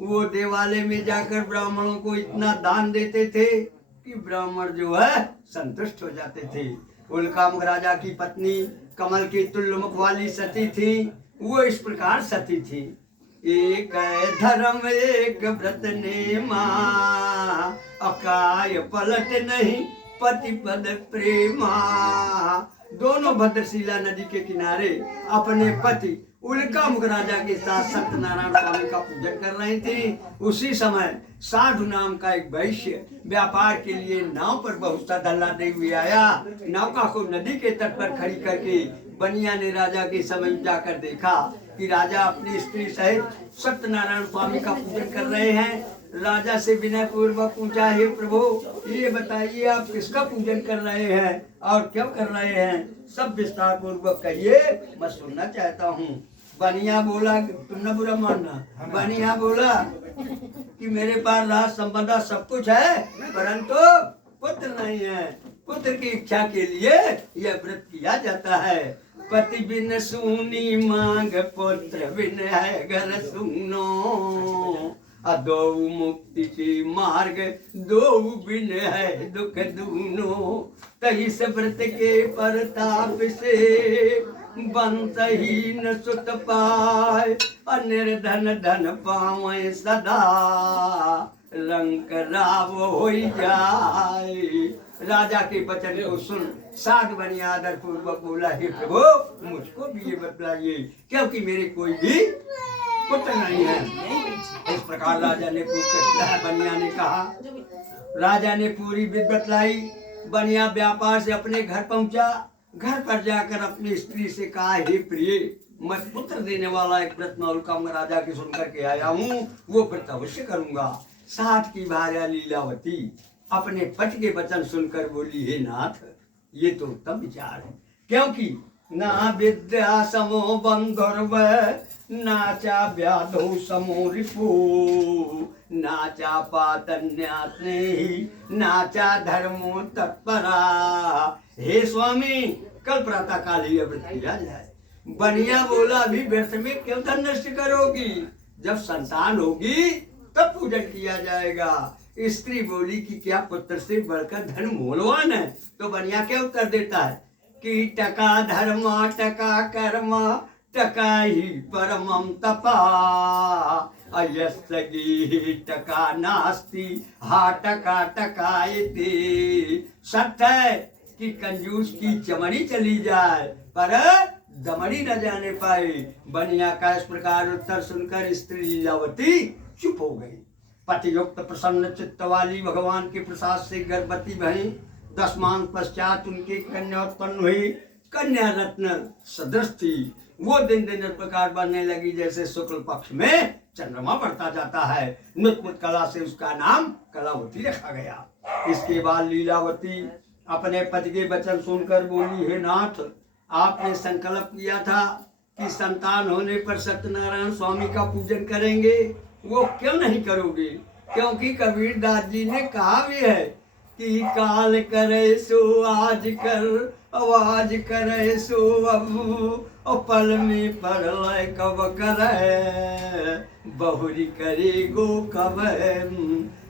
वो देवालय में जाकर ब्राह्मणों को इतना दान देते थे कि ब्राह्मण जो है संतुष्ट हो जाते थे। उल्कांग राजा की पत्नी कमल की तुल्य मुख वाली सती थी। वो इस प्रकार सती थी। एक धर्म एक व्रत नेमा, अकाय पलट नहीं पति पद प्रेमा। दोनों भद्रशिला नदी के किनारे अपने पति उल्कामुख राजा के साथ सत्यनारायण स्वामी का पूजन कर रहे थे। उसी समय साधु नाम का एक वैश्य व्यापार के लिए नाव पर बहुत सा धल्ला दे हुए आया। नौका को नदी के तट पर खड़ी करके बनिया ने राजा के समीप जाकर देखा कि राजा अपनी स्त्री सहित सत्यनारायण स्वामी का पूजन कर रहे हैं। राजा से विनय पूर्वक पूछा, हे प्रभु ये बताइए आप किसका पूजन कर रहे हैं और क्यों कर रहे हैं, सब विस्तार पूर्वक कहिए, मैं सुनना चाहता हूँ। बनिया बोला, तुम न बुरा मानना, बनिया बोला कि मेरे पास राज संपदा सब कुछ है परंतु पुत्र नहीं है। पुत्र की इच्छा के लिए यह व्रत किया जाता है। पति बिन सूनी मांग पुत्र बिन है घर सुनो। अदो मुक्ति के मार्ग दो बिन है दुख दूनो। तेईस व्रत के परताप से बंत ही न सुत पाए। अनिर्धन धन पावे सदा रंक राव हो जाए। राजा के वचन को सुन साध बनिया आदर पूर्वक बोला, हे प्रभु मुझको भी ये बतलाइए क्योंकि मेरे कोई भी पुत्र नहीं है। इस प्रकार राजा ने पूछकर बनिया ने कहा। राजा ने पूरी विधि बतलाई। बनिया व्यापार से अपने घर पहुंचा। घर पर जाकर अपनी स्त्री से कहा, हे प्रिय मैं पुत्र देने वाला एक व्रत उल्कांग राजा की सुनकर के आया हूँ, वो व्रत अवश्य करूंगा। साठ की भार्या लीलावती अपने पति के वचन सुनकर बोली, हे नाथ ये तो उत्तम विचार है, क्योंकि ना विद्या समो बंधुर्व नाचा व्याधो समो रिपु नाचा पातन्या स्नेही नाचा धर्मो तत्परा। हे स्वामी कल प्रातः काल ही व्रत किया जाए। बनिया बोला, अभी व्यर्थ में क्यों धन नष्ट करोगी, जब संतान होगी तब पूजन किया जाएगा। स्त्री बोली कि क्या पुत्र से बढ़कर धन मूल्यवान है। तो बनिया क्या उत्तर देता है कि टका धर्मा टका कर्मा टका ही परमम तपा। अयस्तगी टका नास्ति हा टका टकायते। सत्य है कि कंजूस की चमड़ी चली जाए पर दमड़ी न जाने पाए। बनिया का इस प्रकार उत्तर सुनकर स्त्री लीलावती चुप हो गई। पतियुक्त प्रसन्न चित्त वाली भगवान के प्रसाद से गर्भवती भई। 10 माह पश्चात उनकी कन्या उत्पन्न हुई। कन्या रत्न सदृश थी। वो दिन दिन इस प्रकार बढ़ने लगी जैसे शुक्ल पक्ष में चंद्रमा बढ़ता जाता है। नित्य कला से उसका नाम कलावती रखा गया। इसके बाद लीलावती अपने पति के वचन सुनकर बोली, हे नाथ आपने संकल्प किया था कि संतान होने पर सत्यनारायण स्वामी का पूजन करेंगे, वो क्यों नहीं करोगे? क्योंकि कबीर दास जी ने कहा भी है कि काल करे सो आज कर, आवाज करे सो अब, और पल में पढ़ कब करे, बहुरी करे गो कब।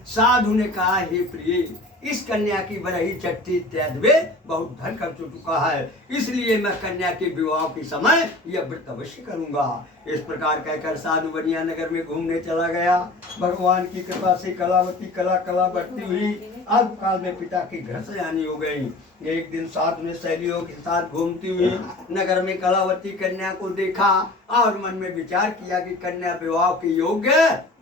साधु ने कहा, हे प्रिय इस कन्या की बरही चट्टी इत्यादि में बहुत धन खर्च हो चुका है, इसलिए मैं कन्या के विवाह के समय यह व्रत अवश्य करूंगा। इस प्रकार कहकर साधु बनिया नगर में घूमने चला गया। भगवान की कृपा से कलावती कला बढ़ती हुई अल्पकाल में पिता के घर से आनी हो गई। एक दिन साधु ने सहेलियों के साथ घूमती हुई नगर में कलावती कन्या को देखा और मन में विचार किया कि कन्या विवाह के योग्य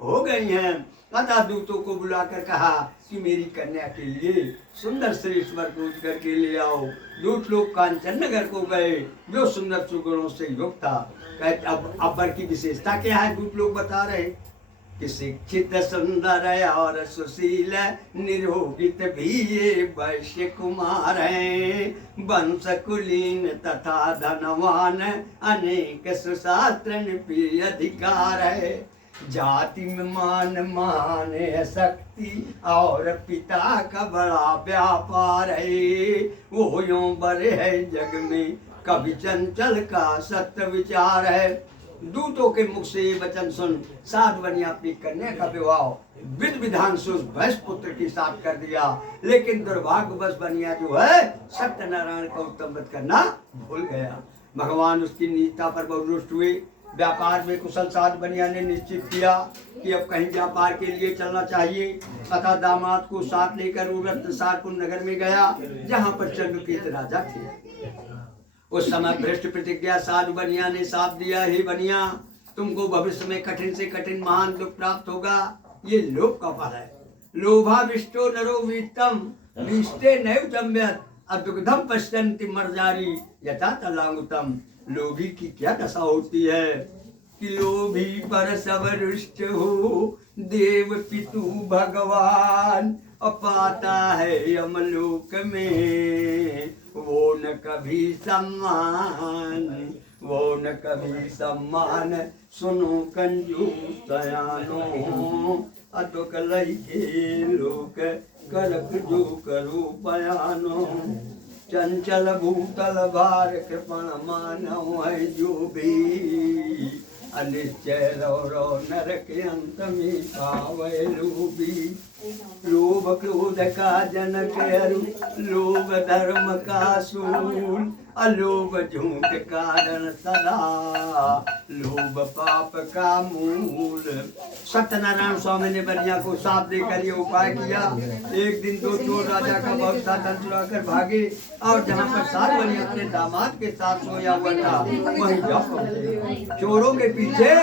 हो गई हैं। तथा दूतों को बुलाकर कहा कि मेरी कन्या के लिए सुंदर श्रेष्ठ वर खोज करके ले आओ। दूत लोग कांचन नगर को गए जो सुंदर सुगुणों से युक्त था। अब वर की विशेषता क्या है दूत लोग बता रहे। कि शिक्षित सुंदर और सुशील निरोगित भी ये वैश्य कुमार हैं। वंश कुलीन तथा धनवान अनेक सुशास्त्र प्रिय अधिकार है। जाति में मान है शक्ति और पिता का बड़ा व्यापार है। वो यूं बड़े है जग में कभी चंचल का सत्य विचार है। दूतों के मुख से ये वचन सुन साधु बनिया अपनी कन्या का विवाह विधि विधान से उस भैंस पुत्र के साथ कर दिया। लेकिन दुर्भाग्यवश बनिया जो है सत्यनारायण का उत्तम व्रत करना भूल गया। भगवान उसकी नीचता पर बहुत रुष्ट हुए। व्यापार में कुशल साधु बनिया ने निश्चित किया कि अब कहीं व्यापार के लिए चलना चाहिए। अतः दामाद को साथ लेकर वो रत्नसारपुर नगर में गया जहाँ पर चंद्रकेत राजा थे। उस समय भ्रष्ट प्रतिज्ञा साधु बनिया ने साथ दिया, हे बनिया तुमको भविष्य में कठिन से कठिन महान दुख प्राप्त होगा। ये लोभ का फल है। लोभाविष्टो नरो वीतम विष्टे नैव जम्यत अदुग्धम पश्यन्ति मर्जारी यथा तलांगुतम। लोभी की क्या दशा होती है कि लोभी पर सब रुष्ट हो देव पितु भगवान। अपाता है यमलोक में वो न कभी सम्मान, वो न कभी सम्मान। सुनो कंजूस सयानो अतुक लइके लोक करक जो करो बयानो। चंचल भूतल भार कृपण मानव है जो भी अनिश्चय रो नरक अंत में पावे लोभी। लोभ क्रोध का जनक अरु लोभ धर्म का सूल। अलोभ झूठ कारण सदा लोभ पाप का मूल। सत्यनारायण स्वामी ने बनिया को साथ देकर ये उपाय किया। एक दिन दो चोर राजा का बहुत सा धन चुरा कर भागे और जहाँ पर सात बनिया अपने दामाद के साथ सोया हुआ था वहीं जा पहुंचे। चोरों के पीछे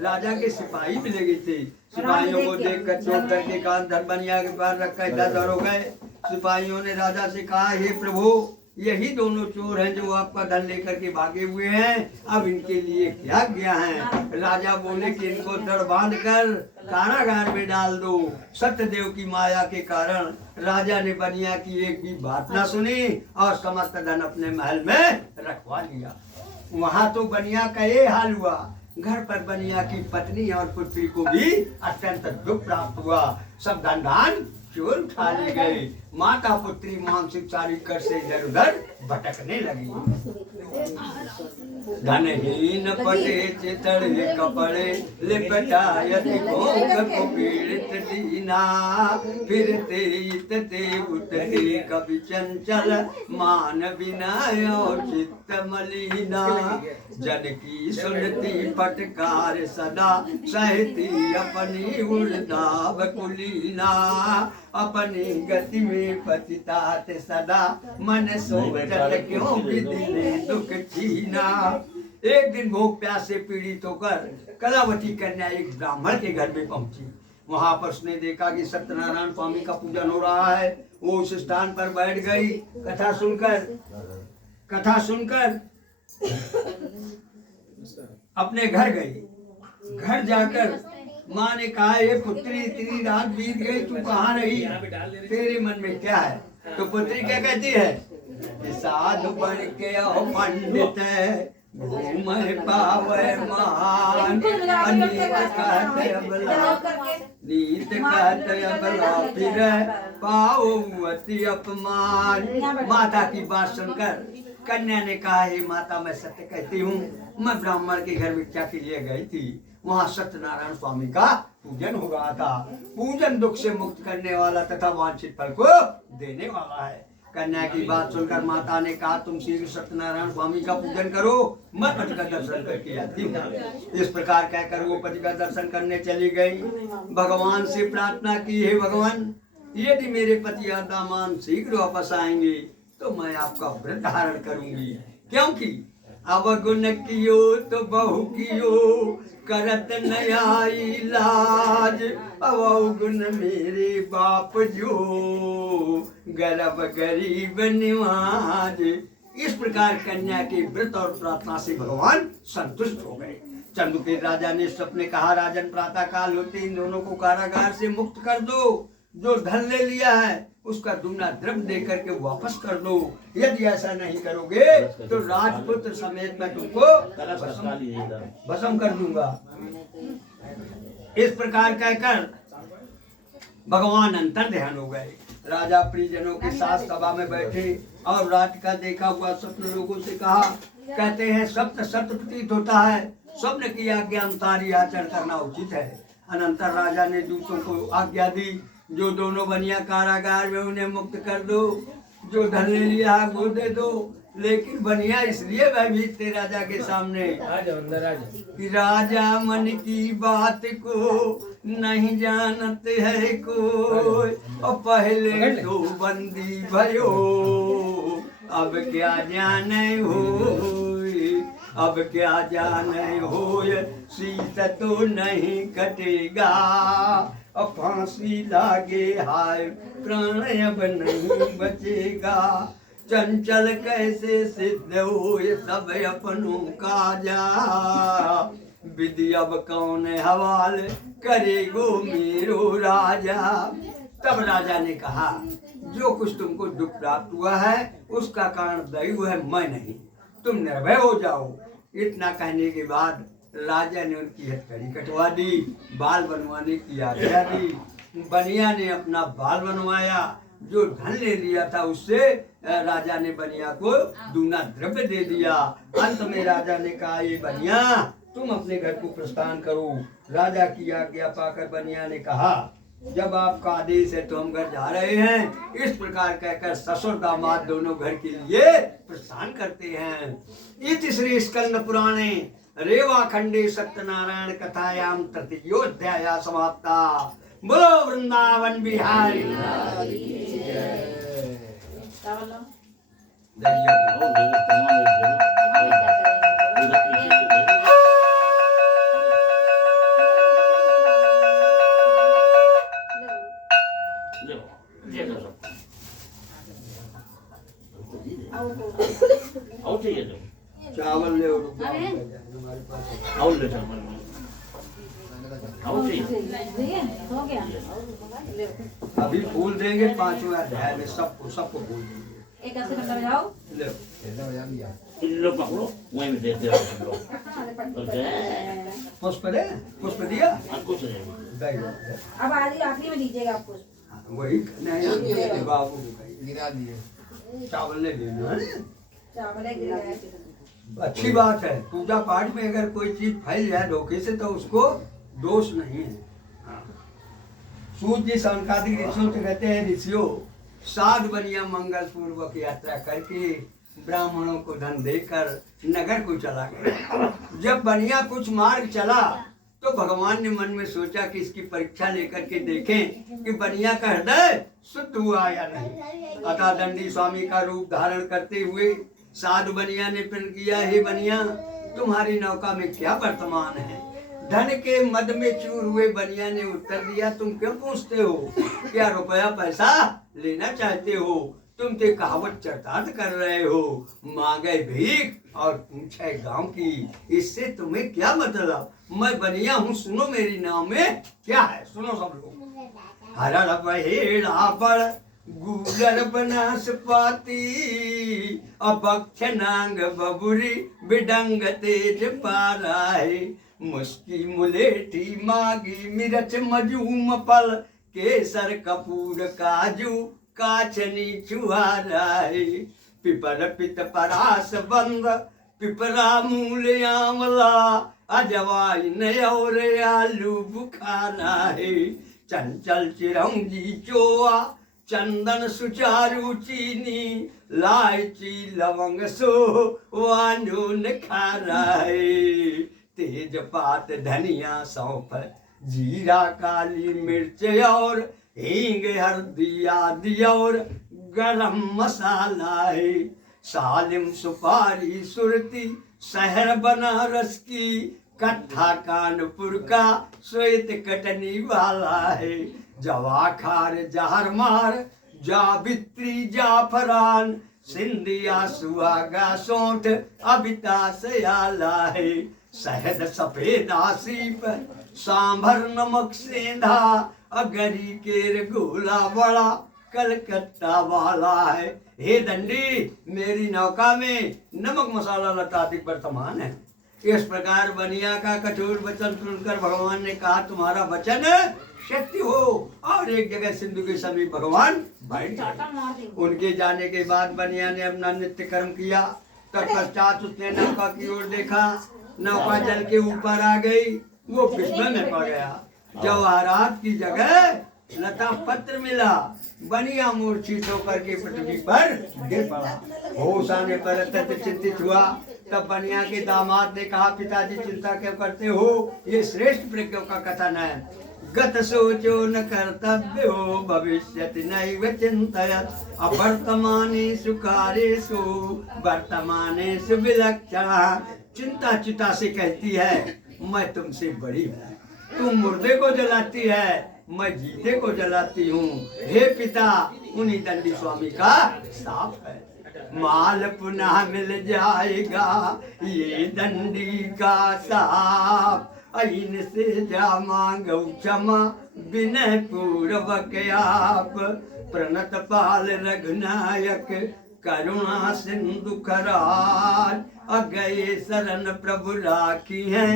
राजा के सिपाही भी लगे थे। सिपाहियों को देखकर चोर करके कान धन बनिया के पास रखकर इधर हो गए। सिपाहियों ने राजा से कहा, हे प्रभु यही दोनों चोर हैं जो आपका धन लेकर के भागे हुए हैं। अब इनके लिए क्या किया है? राजा बोले कि इनको दड़ बांध कर कारागार में डाल दो। सत्यदेव की माया के कारण राजा ने बनिया की एक भी बात ना सुनी और समस्त धन अपने महल में रखवा लिया। वहां तो बनिया का ये हाल हुआ। घर पर बनिया की पत्नी और पुत्री को भी अत्यंत दुख प्राप्त हुआ। सब धन धान चोर उठा ले गए। माता पुत्री मानसिक शारीरिक कर से इधर उधर भटकने लगी। धनहीन पटे चितड़े कपड़े लिपटायति भोग पीड़ित दीना। फिरते इतते उतते कभी चंचल मान विनय और चित्त मलिना। जन की सुनती फटकार सदा सहती अपनी उर्धाव कुलीना। अपनी गति में पतितात सदा मन सोचत क्यों विधि ने दुख छीना। एक दिन भूख प्यास से पीड़ित होकर कलावती कन्या एक ब्राह्मण के घर में पहुंची। वहां पर उसने देखा कि सत्यनारायण स्वामी का पूजन हो रहा है। वो उस स्थान पर बैठ गई। कथा सुनकर अपने घर गई। घर जाकर माँ ने कहा, ये पुत्री इतनी रात बीत गई तू कहाँ रही? तेरे मन में क्या है? तो पुत्री क्या कहती है कि साधु बन के आओ पंडित घूम पावे मान। अनीत कहते अबला नीत कहते अबला फिर पाओ अति अपमान। माता की बात सुनकर कन्या ने कहा, हे माता मैं सत्य कहती हूँ। मैं ब्राह्मण के घर भिक्षा के लिए गई थी। वहाँ सत्यनारायण स्वामी का पूजन हो रहा था। पूजन दुख से मुक्त करने वाला तथा वांछित फल को देने वाला है। कन्या की बात सुनकर माता ने कहा, तुम शीघ्र सत्यनारायण स्वामी का पूजन करो, मैं पति का दर्शन करके आती हूँ। इस प्रकार कहकर वो पति का दर्शन करने चली गई। भगवान से प्रार्थना की, हे भगवान यदि मेरे पति या दामाद शीघ्र वापस आएंगे तो मैं आपका व्रत धारण करूंगी। क्योंकि अवगुण कियो तो बहु कियो करत नया इलाज। अवगुण मेरे बाप जो गर्भ गरीब निवाज। इस प्रकार कन्या के व्रत और प्रार्थना से भगवान संतुष्ट हो गए। चंद्रकेत राजा ने सपने कहा, राजन प्रातः काल होते इन दोनों को कारागार से मुक्त कर दो, जो धन ले लिया है उसका दूना द्रव्य दे करके वापस कर दो। यदि ऐसा नहीं करोगे तो राजपुत्र समेत मैं तुमको भस्म कर दूंगा। इस प्रकार कहकर भगवान अंतर ध्यान हो गए। राजा परिजनों के साथ सभा में बैठे और रात का देखा हुआ स्वप्न लोगों से कहा। कहते हैं सत्य सत्य प्रतीत होता है, स्वप्न की आज्ञा अनुसार ही आचरण करना उचित है। अनंतर राजा ने दूतों को आज्ञा दी, जो दोनों बनिया कारागार में उन्हें मुक्त कर दो, जो धन ले लिया है वो दे दो। लेकिन बनिया इसलिए भयभीत थे राजा के सामने कि राजा मन की बात को नहीं जानते है कोई, और पहले तो बंदी भयो अब क्या जाने हो, अब क्या जाने हो, शीत तो नहीं कटेगा, अब फांसी लागे हाय प्राण अब नहीं बचेगा। चंचल कैसे सिद्ध हो ये सब अपनों का जा, विधि अब कौन हवाल करेगो मेरो राजा। तब राजा ने कहा, जो कुछ तुमको दुख प्राप्त हुआ है उसका कारण दैव है, मैं नहीं, तुम निर्भय हो जाओ। इतना कहने के बाद राजा ने उनकी हथकड़ी कटवा दी, बाल बनवाने की आज्ञा दी। बनिया ने अपना बाल बनवाया, जो धन ले लिया था उससे राजा ने बनिया को दूना द्रव्य दे दिया। अंत में राजा ने कहा, ये बनिया तुम अपने घर को प्रस्थान करो। राजा की आज्ञा पाकर बनिया ने कहा, जब आपका आदेश है तो हम घर जा रहे हैं। इस प्रकार कहकर ससुर दामाद दोनों घर के लिए प्रस्थान करते हैं। इति श्री स्कंद पुराणे रेवा खंडे सत्यनारायण कथायाम तृतीयोध्याय समाप्ता। बोलो वृंदावन बिहारी चावल ले और ले चावल हो गया। अभी फूल देंगे, 5वें अध्याय में सबको सबको फूल देंगे। एक ऐसे करके जाओ, ले इन लोग पकड़ो, वहीं में देते रहो तुम लोग। ओके पुष्प दे, पुष्प दिया कुछ नहीं। दे। अब आखिरी में दीजिएगा आपको। हाँ, वही नहीं बाबू गिरा दिए। चावल ले लेना है। चावल एक गिरा। अच्छी बात है, पूजा पाठ में अगर कोई चीज फैल जाए धोखे से तो उसको दोष नहीं है। सूत जी संकादिक ऋषियों से कहते हैं, ऋषियों साध बनिया मंगल पूर्वक यात्रा करके ब्राह्मणों को धन देकर नगर को चला गया। जब बनिया कुछ मार्ग चला तो भगवान ने मन में सोचा कि इसकी परीक्षा लेकर के देखें कि बनिया का हृदय शुद्ध हुआ या नहीं। अतः दंडी स्वामी का रूप धारण करते हुए साधु बनिया ने प्रण किया, हे बनिया तुम्हारी नौका में क्या वर्तमान है। धन के मद में चूर हुए बनिया ने उत्तर दिया, तुम क्यों पूछते हो, क्या रुपया पैसा लेना चाहते हो, तुम तो कहावत चरितार्थ कर रहे हो, मांगे भीख और पूछे गांव की, इससे तुम्हें क्या मतलब। मैं बनिया हूँ, सुनो मेरी नाव में क्या है, सुनो सब लोग। हरड़ बहेड़ा बड़ गूलर बनस्पति, अपक्ष नांग बबुरी बिडंग तेज पाराए, मुस्की मुलेठी मागी मिर्च मजूम फल, केसर कपूर काजू काचनी चुहाराए, पिपर पित परास बंद पिपरा मूल आमला, अजवाइन और आलू बुखारा है, चंचल चिरौंजी चोआ चंदन सुचारू चीनी, लाइची लवंग सो वानून खारा है, तेज पात धनिया सौंफ जीरा काली मिर्च और हींग हल्दी आदि और गरम मसाला है, सालिम सुपारी सुरती शहर बनारस की, कट्ठा कानपुर का श्वेत कटनी वाला है, जवाखार जहरमार जावित्री जाफरान, सिंधिया सुहागा सौंठ अबिता सयाला है, शहद सफेद आसीप सांभर नमक सेंधा अगरी केर गोला बड़ा कलकत्ता वाला है। हे दंडी, मेरी नौका में नमक मसाला लतादिक वर्तमान है। इस प्रकार बनिया का कठोर वचन सुनकर भगवान ने कहा, तुम्हारा वचन सत्य हो। और एक जगह सिंधु के समीप भगवान बैठ गए। उनके जाने के बाद बनिया ने अपना नित्य कर्म किया। तत्पश्चात उसने नौका की ओर देखा। नौका जल के ऊपर आ गई, वो विस्मय में पड़ गया। जवाहरात की जगह लता पत्र मिला। बनिया मूर्छित होकर के पृथ्वी पर गिर पड़ा। होश आने पर अत्यंत चिंतित हुआ। तब बनिया के दामाद ने कहा, पिताजी चिंता क्यों करते हो? ये श्रेष्ठ प्रज्ञों का कथन है। गत सोचो न कर्तव्य हो भविष्यति नैव चिंतयत् अवर्तमानेषु कार्येषु वर्तमानेषु विलक्षणः। चिंता चिता से कहती है, मैं तुमसे बड़ी हूँ। तुम मुर्दे को जलाती है, मैं जीते को जलाती हूँ। हे पिता, उन्हीं दंडी स्वामी का साफ है। माल पुनः मिल जाएगा ये दंडी का साफ। ऐन से जा मांगो क्षमा विनय पूर्वक आप। प्रणत पाल रघुनायक करुणा सिंधु खराज। अगये शरण प्रभु राखी है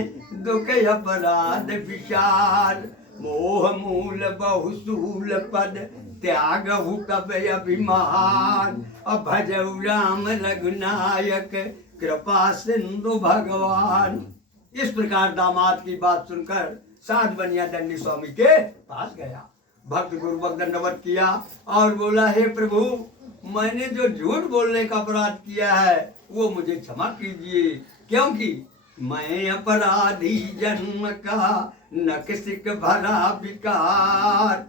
दुख अपराध विचार। मोह मूल बहुसूल पद त्यागहु कब अभिमान। भजऊ राम रघुनायक कृपा सिंधु भगवान। इस प्रकार दामाद की बात सुनकर साध बनिया दंडी स्वामी के पास गया। भक्त पूर्वक दंडवत किया और बोला, हे प्रभु, मैंने जो झूठ बोलने का अपराध किया है वो मुझे क्षमा कीजिए, क्योंकि मैं अपराधी जन्म का न किसी भरा विकार।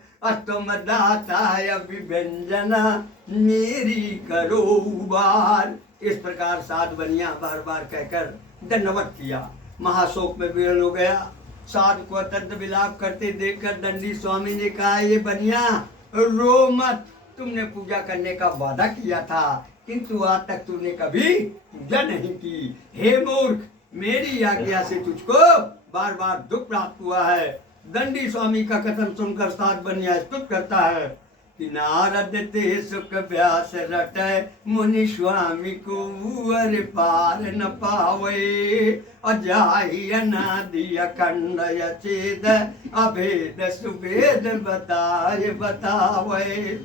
तुम दाता अभिव्यंजना मेरी करो उबार। इस प्रकार साध बनिया बार बार कहकर दंडवत किया। महाशोक में विलीन हो गया। साधु को अत्यंत विलाप करते देखकर दंडी स्वामी ने कहा, ये बनिया रो मत। तुमने पूजा करने का वादा किया था, किंतु आज तक तूने कभी पूजा नहीं की। हे मूर्ख, मेरी आज्ञा से तुझको बार बार दुख प्राप्त हुआ है। दंडी स्वामी का कथन सुनकर साध बनिया स्तुत करता है कि नारद ते सुख व्यास रटै मुनि स्वामी को अर पार न पावे। अजाहि अनादि अखंड अछेद अभेद सुभेद बताए बतावे।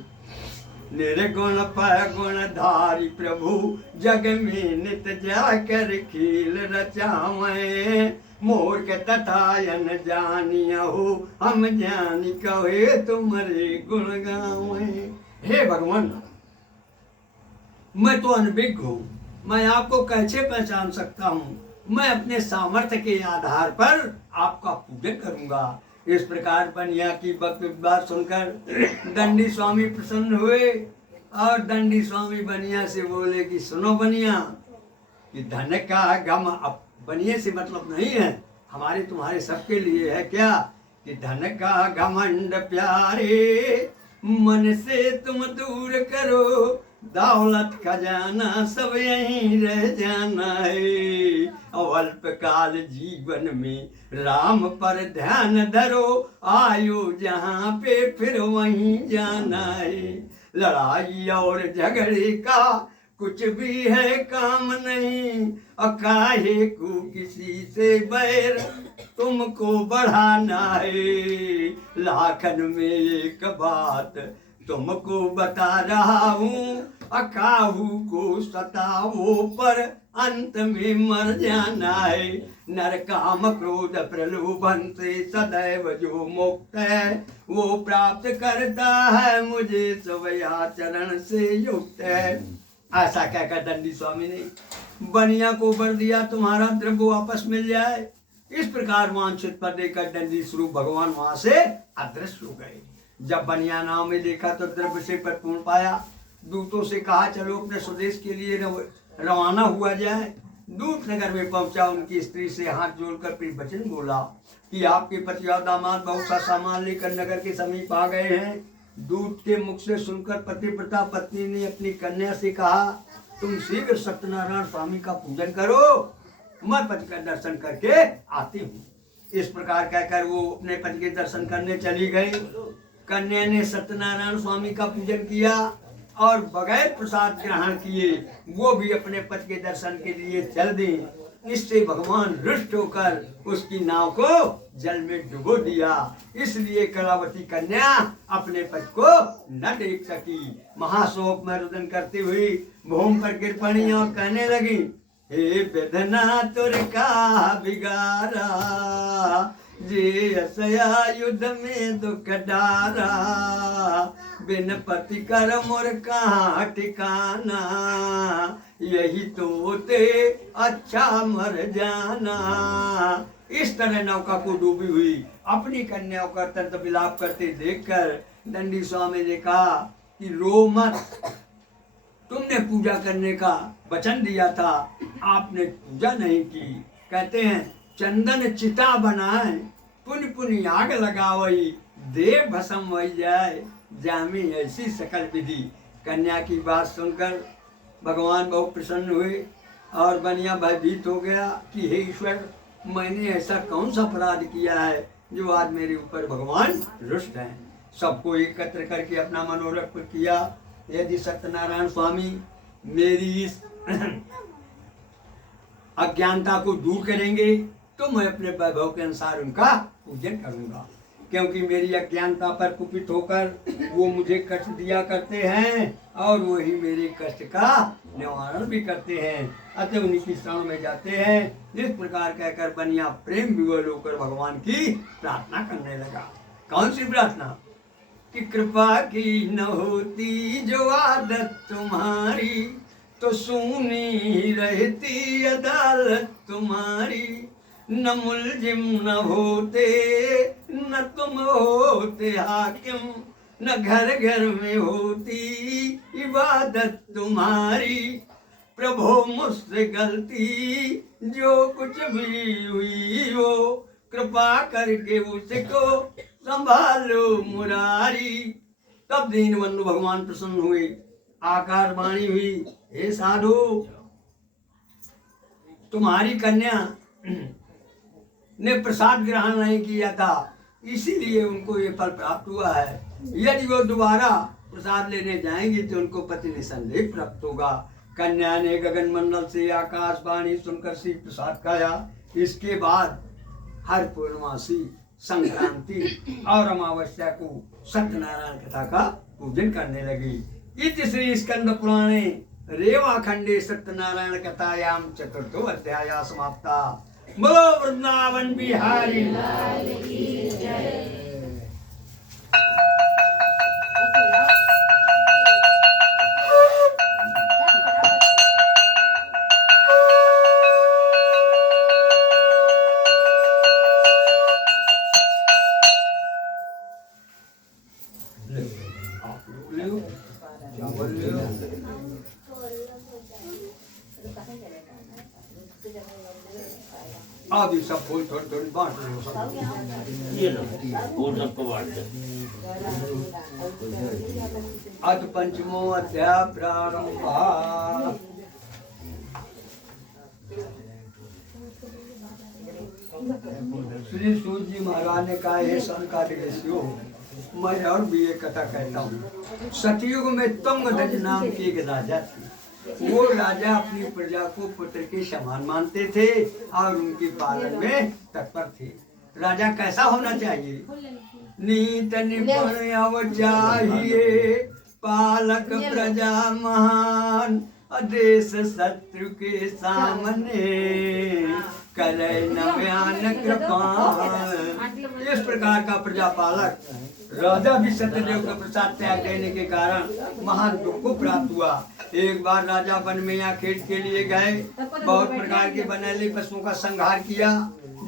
निर्गुण पैगुण धारी प्रभु जग में नित जाकर खेल रचावे। मूर्ख तथा अन जानियहु हम जानी कहे तुम्हारे गुण गावे। हे भगवान, मैं तो अनभिज्ञ हूँ, मैं आपको कैसे पहचान सकता हूँ? मैं अपने सामर्थ्य के आधार पर आपका पूजन करूंगा। इस प्रकार बनिया की बात सुनकर दंडी स्वामी प्रसन्न हुए और दंडी स्वामी बनिया से बोले कि सुनो बनिया, कि धन का गम अब बनिए से मतलब नहीं है, हमारे तुम्हारे सबके लिए है। क्या कि धन का घमंड प्यारे मन से तुम दूर करो। दौलत खजाना सब यहीं रह जाना है। अल्प काल जीवन में राम पर ध्यान धरो। आयु जहाँ पे फिर वहीं जाना है। लड़ाई और झगड़े का कुछ भी है काम नहीं। काहे को किसी से बैर तुमको बढ़ाना है। लाखन में एक बात तुमको बता रहा हूँ। काहू को सताओ पर अंत में मर जाना है। नर काम क्रोध प्रलोभन से सदैव जो मुक्त है, वो प्राप्त करता है मुझे सब आचरण से युक्त है। ऐसा कहकर दंडी स्वामी ने बनिया को वर दिया, तुम्हारा द्रव्य वापस मिल जाए। इस प्रकार वांछित पर देकर दंडी स्वरूप भगवान वहां से अदृश्य हो गए। जब बनिया नाव में देखा तो द्रव्य से परिपूर्ण पाया। दूतों से कहा, चलो अपने स्वदेश के लिए रवाना हुआ जाए। दूत नगर में पहुंचा, उनकी स्त्री से हाथ जोड़कर फिर वचन बोला कि आपके पति और दामाद बहुत सा सामान लेकर नगर के समीप आ गए हैं। दूत के मुख से सुनकर पतिव्रता पत्नी ने अपनी कन्या से कहा, तुम शीघ्र सत्यनारायण स्वामी का पूजन करो मैं पति का दर्शन करके आती हूँ। इस प्रकार कहकर वो अपने पति के दर्शन करने चली गई। कन्या ने सत्यनारायण स्वामी का पूजन किया और बगैर प्रसाद ग्रहण किए वो भी अपने पति के दर्शन के लिए चल दी। इससे भगवान रुष्ट होकर उसकी नाव को जल में डुबो दिया। इसलिए कलावती कन्या अपने पति को न देख सकी। महाशोक में रुदन करती हुई भूमि पर गिर पड़ी और कहने लगी, हे बेदना तुर का बिगारा, जे असया युद्ध में दुख डारा, बिन पति कर मोर कहाँ ठिकाना, यही तो ते अच्छा मर जाना। इस तरह नौका को डूबी हुई अपनी कन्याओं का अत्यंत विलाप करते देखकर दंडी स्वामी ने कहा कि रो मत, तुमने पूजा करने का वचन दिया था, आपने पूजा नहीं की। कहते हैं चंदन चिता बनाए, पुन पुन आग लगावई, देव भस्म वही जाए, जामी ऐसी सकल विधि। कन्या की बात सुनकर भगवान बहुत प्रसन्न हुए और बनिया भयभीत हो गया कि हे ईश्वर, मैंने ऐसा कौन सा अपराध किया है जो आज मेरे ऊपर भगवान रुष्ट हैं। सबको एकत्र करके अपना मनोरथ किया, यदि सत्यनारायण स्वामी मेरी इस अज्ञानता को दूर करेंगे तो मैं अपने वैभव के अनुसार उनका पूजन करूंगा, क्योंकि मेरी अज्ञानता पर कुपित होकर वो मुझे कष्ट दिया करते हैं और वही मेरे कष्ट का निवारण भी करते हैं, अतः उन्हीं की शरण में जाते हैं। इस प्रकार कहकर बनिया प्रेम विवल होकर भगवान की प्रार्थना करने लगा। कौन सी प्रार्थना? कि कृपा की न होती जो आदत तुम्हारी, तो सुनी रहती अदालत तुम्हारी, न मुलजिम न होते न तुम होते हाकिम, न घर घर में होती इबादत तुम्हारी, प्रभो मुझसे गलती जो कुछ भी हुई हो, कृपा करके उसको संभालो मुरारी। तब दीनबंधु भगवान प्रसन्न हुए, आकार वाणी हुई, हे साधु, तुम्हारी कन्या ने प्रसाद ग्रहण नहीं किया था, इसीलिए उनको ये फल प्राप्त हुआ है। यदि वो दोबारा प्रसाद लेने जाएंगी तो उनको पति निसंदेह प्राप्त होगा। कन्या ने गगन मंडल से आकाशवाणी सुनकर श्री प्रसाद खाया। इसके बाद हर पूर्णमासी, संक्रांति और अमावस्या को सत्यनारायण कथा का पूजन करने लगी। इति श्री स्कंद पुराणे रेवाखंडे सत्यनारायण कथायां चतुर्थो अध्याय समाप्ता। बोलो वृंदावन बिहारी। अब ये सब फूल थोड़ी थोड़ी बांट लो। ये लो फूल सबको बांट दो। अथ पंचमो अध्याय प्रारंभः। श्री सूत जी महाराज ने कहा, हे सनकादिक ऋषियों, मैं और भी एक कथा कहता हूँ। सतयुग में तुंगध्वज नाम की एक राजा थी। वो राजा अपनी प्रजा को पुत्र के समान मानते थे और उनके पालन में तत्पर थे। राजा कैसा होना चाहिए? नीत निपुण अव चाहिए, पालक प्रजा महान, देश शत्रु के सामने करे न बयान कृपान। इस प्रकार का प्रजा पालक राजा भी सत्यदेव का प्रसाद त्याग देने के कारण महान दुख को प्राप्त हुआ। एक बार राजा वन में या खेत के लिए गए, बहुत प्रकार के बनेले पशुओं का संहार किया।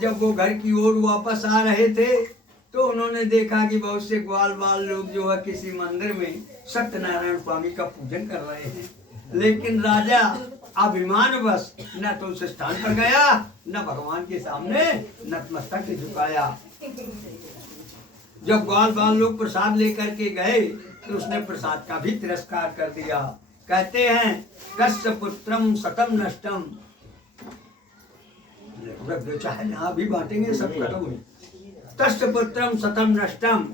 जब वो घर की ओर वापस आ रहे थे तो उन्होंने देखा कि बहुत से ग्वाल बाल लोग जो है किसी मंदिर में सत्यनारायण स्वामी का पूजन कर रहे हैं। लेकिन राजा अभिमानवश न तो उस स्थान पर गया न भगवान के सामने नतमस्तक झुकाया। जब ग्वाल बाल लोग प्रसाद लेकर के गए तो उसने प्रसाद का भी तिरस्कार कर दिया। कहते हैं, कस्य पुत्रम सतम नष्टम रख दो, चाहे यहाँ भी बांटेंगे, सब खत्म हुई। तस्त पुत्रम सतम नष्टम,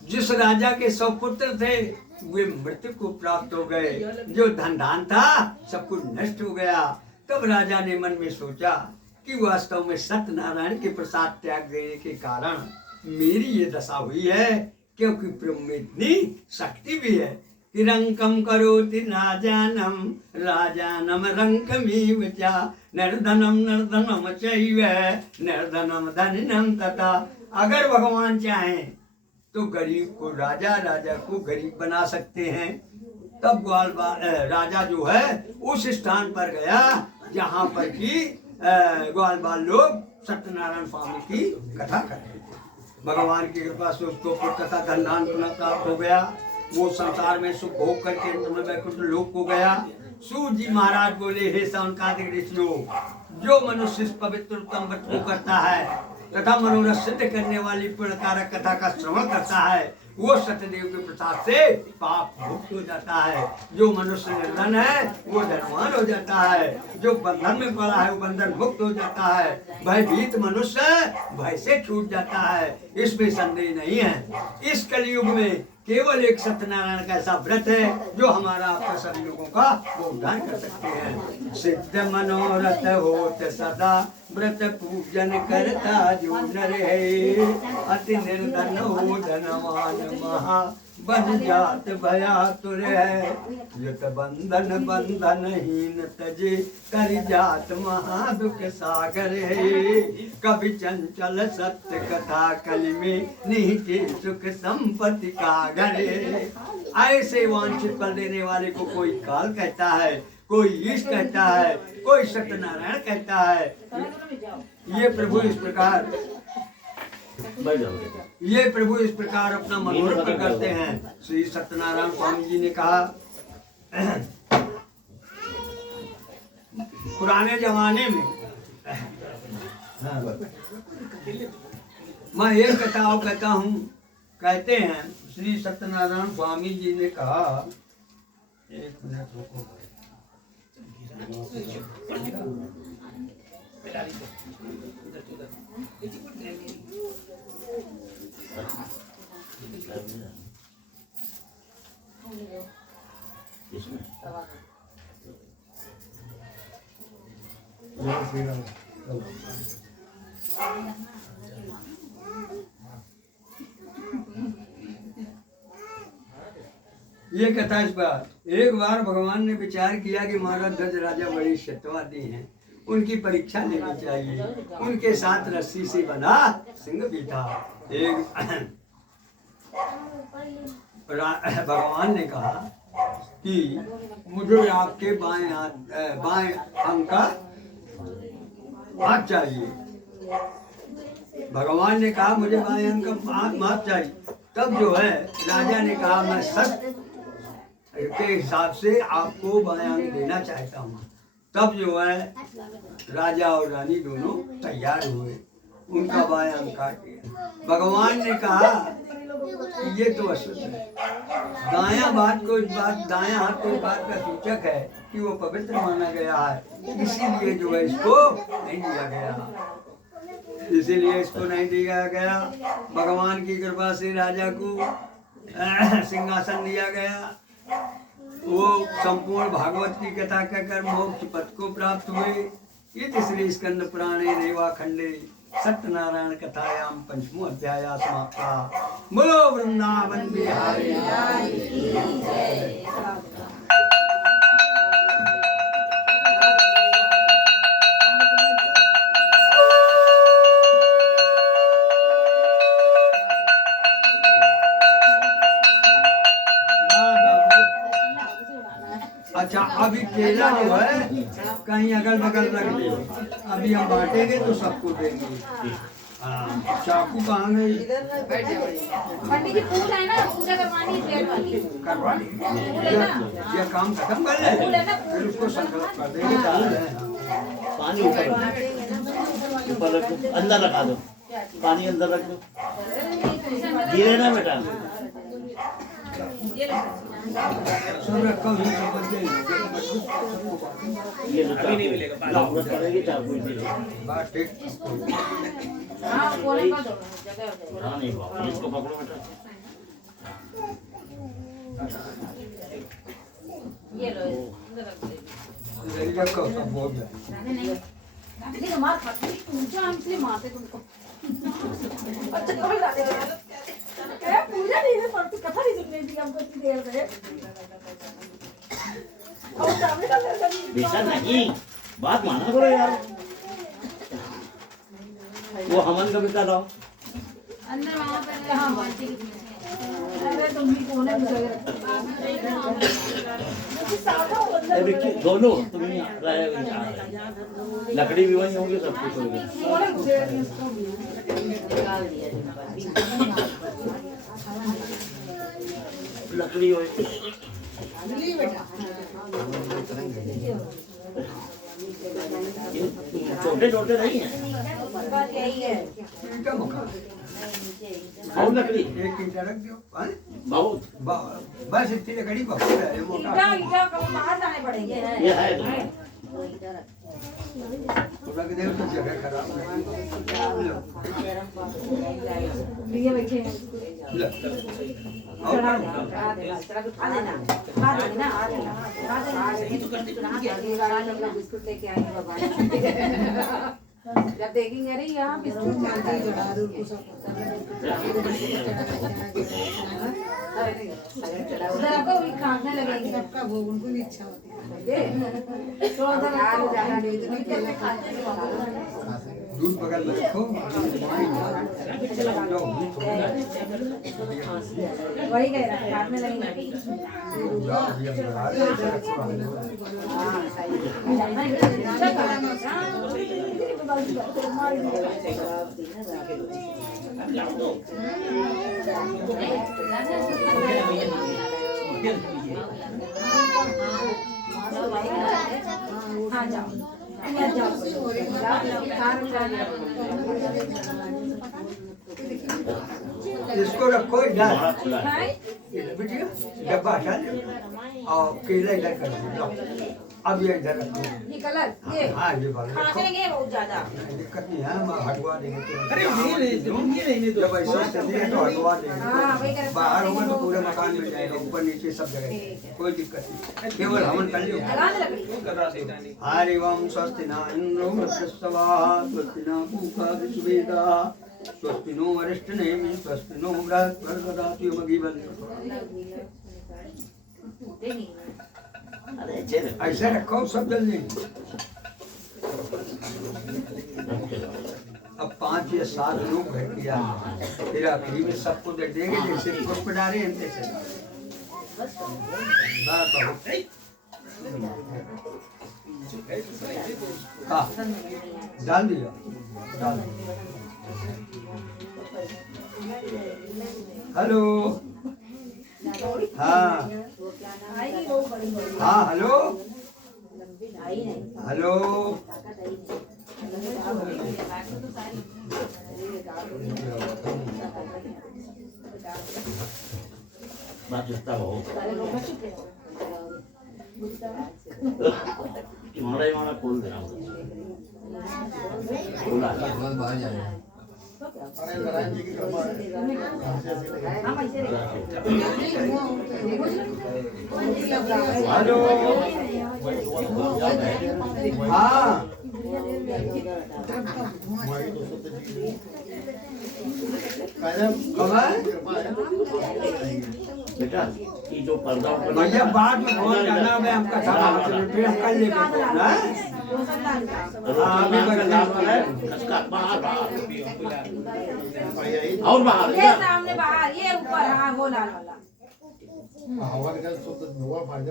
जिस राजा के 100 पुत्र थे वे मृत्यु को प्राप्त हो गए, जो धन धान था सब कुछ नष्ट हो गया। तब राजा ने मन में सोचा कि वास्तव में सत्यनारायण के प्रसाद त्याग देने के कारण मेरी ये दशा हुई है, क्योंकि प्रभु में इतनी शक्ति भी है। तिरंकम करोति राजानम राजानम रंकमीव च निर्धनम चैव निर्धनम धनिनम तथा। अगर भगवान चाहें तो गरीब को राजा, राजा को गरीब बना सकते हैं। तब राजा जो है उस स्थान पर गया जहाँ पर कि ग्वालबाल लोग सत्यनारायण स्वामी की कथा करते थे। भगवान की कृपा से उसको पुत्र तथा धन प्राप्त हो गया। वो संसार में सुख भोग करके अंत में वैकुंठ लोक को गया। सूत जी महाराज बोले, हे सौनकादिक ऋषियों, जो मनुष्य इस पवित्र उत्तम व्रत को करता है तथा मनोरथ सिद्ध करने वाली पुण्यकारक कथा का श्रवण करता है, वो सत्यदेव के प्रसाद से पाप मुक्त हो जाता है। जो मनुष्य निर्धन है वो धनवान हो जाता है, जो बंधन में पड़ा है वो बंधन मुक्त हो जाता है, भयभीत मनुष्य भय से छूट जाता है। इसमें संदेह नहीं है। इस कलयुग में केवल एक सत्यनारायण का ऐसा व्रत है जो हमारा आपका सभी लोगों का वो उद्धार कर सकते हैं। सिद्ध मनोरथ होत सदा व्रत पूजन करता जो नर है, अति निर्धन हो धनवान महा बन जात भयातुर है। यत बंधन बंधनहीन तजे कर जात महा दुख सागर है। कभी चंचल सत्य कथा कलि में निहिते सुख संपत्ति का घर है। ऐसे वांछित फल देने वाले को कोई काल कहता है, कोई ईश कहता है, कोई सत्यनारायण कहता है। ये प्रभु इस प्रकार अपना मनोरथ करते हैं। श्री सत्यनारायण स्वामी जी ने कहा, पुराने जमाने में मैं एक कथा कहता हूँ। कहते हैं श्री सत्यनारायण स्वामी जी ने कहा, एक मिनट रुको, ये कथा इस बार एक बार भगवान ने विचार किया कि महाराज ध्वज राजा बड़े सत्यवादी हैं, उनकी परीक्षा लेनी चाहिए। उनके साथ रस्सी से बना सिंह भी था। एक भगवान ने कहा कि मुझे आपके बाएं अंग का हाथ चाहिए। भगवान ने कहा मुझे बाएं अंग का हाथ चाहिए। तब जो है राजा ने कहा मैं सत्य के हिसाब से आपको बायां अंग देना चाहता हूँ। तब जो है राजा और रानी दोनों तैयार हुए, उनका बायां अंग काट दिया। भगवान ने कहा ये तो अशुद्ध है। दायां दायां हाथ को इस बात का सूचक है कि वो पवित्र माना गया है, इसीलिए जो है इसको नहीं दिया गया। इसीलिए इसको नहीं दिया गया। भगवान की कृपा से राजा को सिंहासन दिया गया। वो संपूर्ण भागवत की कथा कहकर मोक्ष पद को प्राप्त हुए। ये श्री स्कंद पुराणे रेवा खंडे सत्यनारायण कथायाम पंचमो अध्याय समाप्ता। बोलो वृंदावन बिहारी अच्छा, अभी केला जो है कहीं अगल बगल रख दे। अभी हम बांटेंगे तो सबको देंगे। चाकू कहाँ गई? पंडित जी फूल है ना, पूजा करवानी है वाली। करवानी ये काम खत्म कर ले, फिर उसको संकल्प कर देंगे। पानी ऊपर रख दो, अंदर रखा दो, पानी अंदर रख दो। गिरे ना बेटा। सब रखा हुआ सब बच्चे ये अभी नहीं मिलेगा जरूरत पड़ेगी चार कोई दे बात ठीक हाँ कोने का दो जगह हो जाएगी हाँ नहीं बाबा इसको पकड़ो बेटा ये लो अंदर रख दे ले रखो सब हो गया नहीं तो मार खाती पूजा हमसे मारते तुमको अच्छा कोई ला दे क्या पूजा नहीं है पर कथा नहीं सुनने दी हमको इतनी देर से और सामने का बेटा नहीं बात माना करो यार वो हमन का बिता दो अंदर वहाँ पर हाँ बाल्टी अरे तुम भी कोने में जगह साधा बंदा दोनों तुम लकड़ी भी वही होगी सब कुछ होगी कोने में इसको निकाल दिया लकड़ी होगी मिली बेटा छोटे छोटे नहीं है बात यही है ईंटा मकान और लकड़ी एक ईंटा रख दो हाँ? बहुत बस इतनी लकड़ी बहुत है ये मोटा इटा इटा को बाहर जाने पड़ेंगे ये है रख दे तो जगह खराब है लिए बैठे हैं ले चढ़ा देना आ देना बिस्कुट लेके आएंगे बाबा जब देखेंगे अरे यहाँ बिस्कुट मालती जड़ा दूर को सब उधर आपको भी खाने लगेंगे सबका भोग उनको भी इच्छा होती है तो उधर आपको जाना नहीं तो नहीं खाते दूध बगल में रखो वही कह रहा खाने लगेंगे हाँ हाँ जाओ इसको रखो इधर खुला है बिटिया डब्बा हटा दो और केला इधर कर दो अब ये इधर रखो ये कलर ये हाँ ये वाला रखो खाने बहुत ज्यादा दिक्कत नहीं है हम हटवा देंगे अरे ये नहीं जब ऐसा स्थिति है तो हटवा देंगे हाँ वही कर बाहर होगा तो पूरे मकान में जाएगा ऊपर नीचे सब जगह कोई दिक्कत नहीं केवल हमन कर लियो लगा दे लकड़ी हरि ओम स्वस्ति न इंद्रो वृषस्वाहा स्वस्ति न पूषा विश्वेदा स्वस्ति नो वरिष्ठ नेमि स्वस्ति नो बृहस्पति मघीबल अरे चल ऐसे रखो सब जल्दी अब 5 या 7 लोग घर किया फिर आखिरी में सबको दे देंगे जैसे पुष्प डाले हैं तैसे बात हो हाँ डाल दिया डाल दिया हेलो हाँ हाँ हेलो हेलो बात जुस्ता हो मारा खोल देना खोला बाहर जाए हेलो हाँ बेटा ये जो पर्दा भैया बाद में फोन करना मैं हमका सारा फिर हम कल लेके और बाहर ये सामने बाहर ये ऊपर हाँ वो लाल वाला हवा निकल तो धुआं फाड़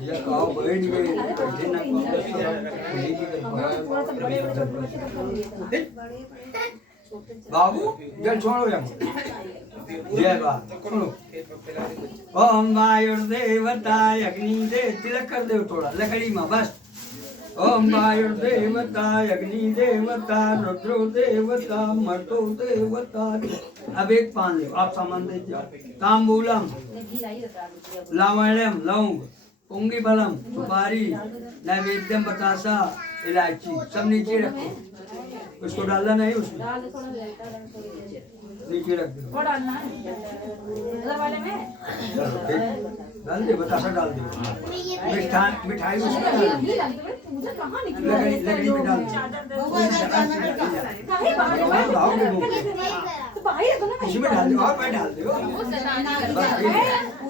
ये कहो बैठ गए बाबू जल छोड़ो यहाँ जय बात सुनो ओम वायुर्देवताय अग्नि दे तिलक कर दो थोड़ा लकड़ी में बस ओम वायुर्देवता अग्निदेवता रुद्रोदेवता मर्तोदेवता। अब एक पान लो, आप सामान दे जाओ। तांबूलम, लावण्यम लौंग, पुंगी फलम सुपारी, नैवेद्यम बतासा, इलायची सब नीचे रखो। उसको डालना नहीं, उसमें नीचे रख दो। डाल दे, बतासा डाल दे। मिठाई उसमें डाल दे। लकड़ी में डाल दे। उसी में डाल दो और मैं डाल दो।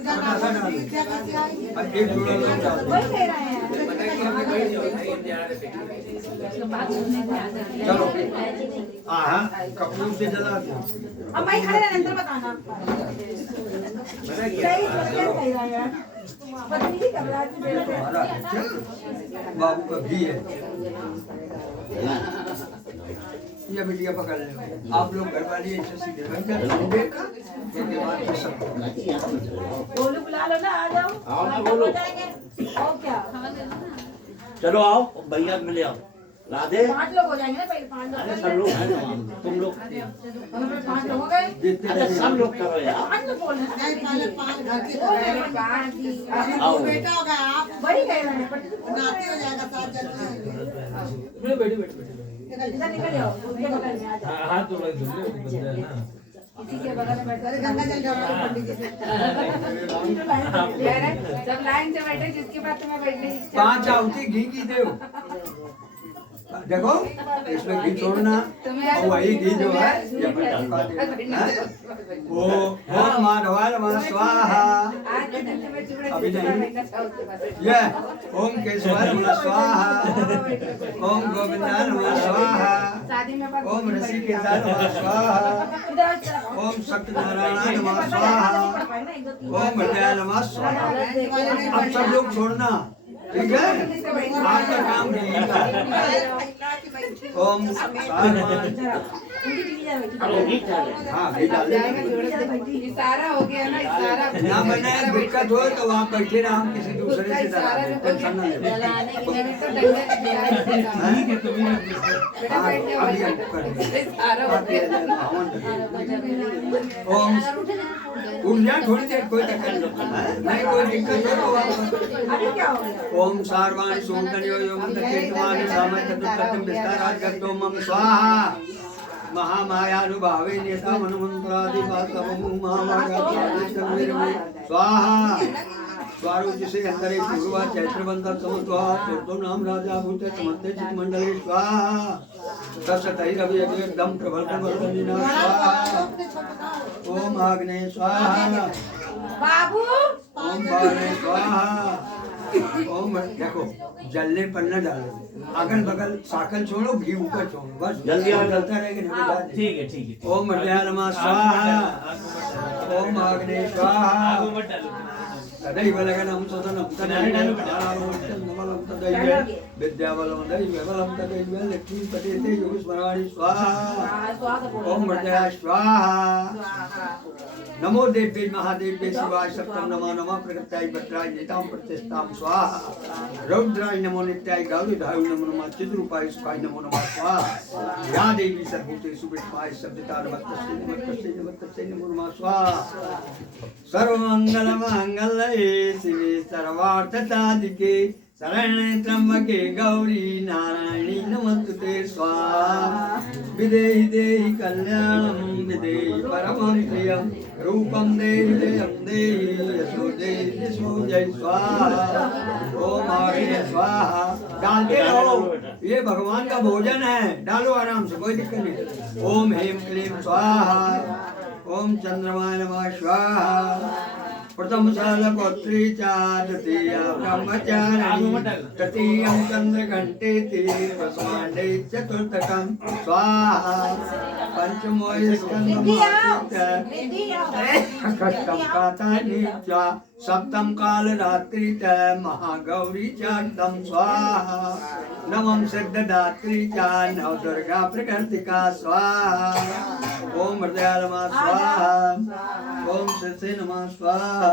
बतासा डाल दो। एक जोड़ा लोग डाल दो। चलो हाँ कपूर से जला दो। अब मैं खड़े रहने अंदर बताना सही कह रहा है पत्नी की कमरा हमारा है, बाबू का घी है। ये बिटिया पकड़ ले। आप लोग घर वाली ऐसे सीधे बन जाते बोलो बुला लो ना, आ जाओ। आओ ना बोलो। और क्या चलो आओ भैया मिले आओ। राधे 5 लोग हो जाएंगे ना, पहले 5 लोग। अरे सब लोग हैं ना, तुम लोग 5 लोग हो गए। अरे सब लोग करो यार। 5 लोग बोल रहे हैं। पहले 5 घर के आओ। बेटा होगा आप वही कह रहे हैं नाती हो जाएगा 7 जन बैठी बैठी इधर निकल जाओ, उसके बगल में आ जाओ। हाथ तो लग बंदा है ना। इसी के बगल में बैठो। अरे गंगा जल जाओ पंडित जी से सब लाइन से बैठे, जिसके पास तुम्हें बैठने की इच्छा 5 आहुति घी की दो। देखो इसमें घी छोड़ना और वही घी जो है ये अपन टपका देना। वो ओम माधवाय नमः स्वाहा। अभी नहीं ये ओम केशवाय नमः स्वाहा। ओम गोविंदाय नमः स्वाहा। ओम ऋषिकेशाय नमः स्वाहा। ओम सत्यनारायणाय नमः स्वाहा। ओम हृदयाय नमः स्वाहा। अब सब लोग छोड़ना, ठीक है? आपका काम नहीं है। ओम हाँ घी डाल देंगे। इशारा हो गया ना, इशारा ना बने दिक्कत हो तो आप बैठे ना, हम किसी दूसरे से डरा दें, टेंशन ना ले। जलाने के लिए तो डंडा हाँ, अभी हम कर देंगे। ओम उठ जाए थोड़ी देर, कोई दिक्कत नहीं, कोई दिक्कत हो तो अभी क्या हो गया? ओम सार्वाणि सोमतनयो योम तत्केतवानि सामन्ततुत्तम विस्तारात् गतो मम स्वाहा। महामायानुभावे नेता मनमंत्रादिपातमु महामायानुभावे स्वाहा। स्वारूप से अंतरे पूर्वा चैत्रवंतर समत्वा चतुर्थ नाम राजा भूत समन्ते चित मंडले स्वाहा। तत्सतहि रवि एकदम प्रबल प्रबलनिना स्वाहा। ओम आग्ने स्वाहा। बाबू ओम बाणे स्वाहा। ओम देखो जलने पर न डालो, अगल बगल साकल छोड़ो, घी ऊपर छोड़ो, बस जल्दी आओ। जलता रहेगा। ठीक है ठीक है। ओम हृदयाय नमः स्वाहा। ओम आग्नेय स्वाहा। तदैव लगनं सदनं तदैव नमलं तदैव विद्याबलं दैवबलं तदैव लक्ष्मीपते ते योगस्मराणि स्वाहा। ओम हृदयाय स्वाहा। नमो देव्ये महादेव्ये शिवाय सप्तम नमः नमः प्रकृत्याय भद्राय नेतां प्रतिष्ठां स्वाहा। रौद्राय नमो नित्याय गौरीधाय नमो नमः चिद्रूपाय सुखाय नमो नमः स्वाहा। या देवी सर्वभूतेषु विष्माय शब्दता नमस्तस्यै नमस्तस्यै नमस्तस्यै नमो नमः स्वाहा। सर्वमंगल मांगल्ये शिवे सर्वार्थसाधिके शरण्ये त्र्यंबके गौरी नारायणी नमस्तुते स्वाहा। विदेहि देहि कल्याणं विदेहि परमं प्रियं रूपं देहि जयं देहि यशो देहि यशो जय स्वाहा। ओम आग्नेय स्वाहा। डालते रहो, ये भगवान का भोजन है, डालो आराम से, कोई दिक्कत नहीं। ओम ह्रीं क्लीं स्वाहा। ओम चंद्रमाय नमः स्वाहा। प्रथम शालकोत्री च द्वितीया ब्रह्मचारिणी तृतीयं चंद्रघंटेति प्रथमांडे चतुर्थकं स्वाहा। पंचमो षष्ठं कातानि च सप्तम कालरात्रि च महागौरी चार्दं स्वाहा। नवम सिद्धदात्री च नवदुर्गा प्रकृतिका स्वाहा। ओम हृदयाय नमः स्वाहा। ओम श्री नमः स्वाहा।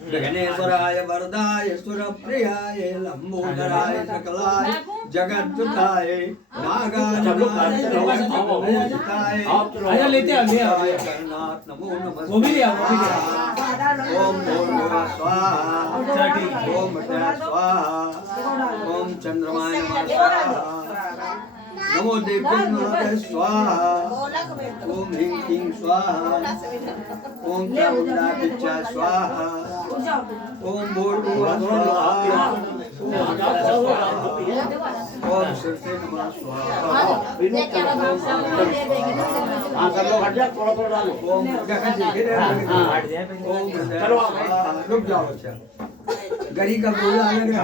विघ्नेश्वराय वरदाय सुरप्रियाय लंबोदराय सकलाय जगद्दुताय नागाय आया लेते आ ले आओ करनाथ नमो नमः वो भी ले आओ वो भी ले आओ ओम भूर्भुवः स्वाहा ओम भद्राय स्वाहा ओम चंद्रमाय नमः स्वाहा नमो देव्यै नमः स्वाहा ओम ह्रीं क्लीं स्वाहा ओम चामुण्डा स्वाहा ओम भूर्भुवः स्वाहा ओम सरस्वती नमः स्वाहा हाँ सब लोग हट जाओ थोड़ा थोड़ा डालो ओम हाँ हट जाए ओम चलो रुक जाओ अच्छा गरी का बोला अलग है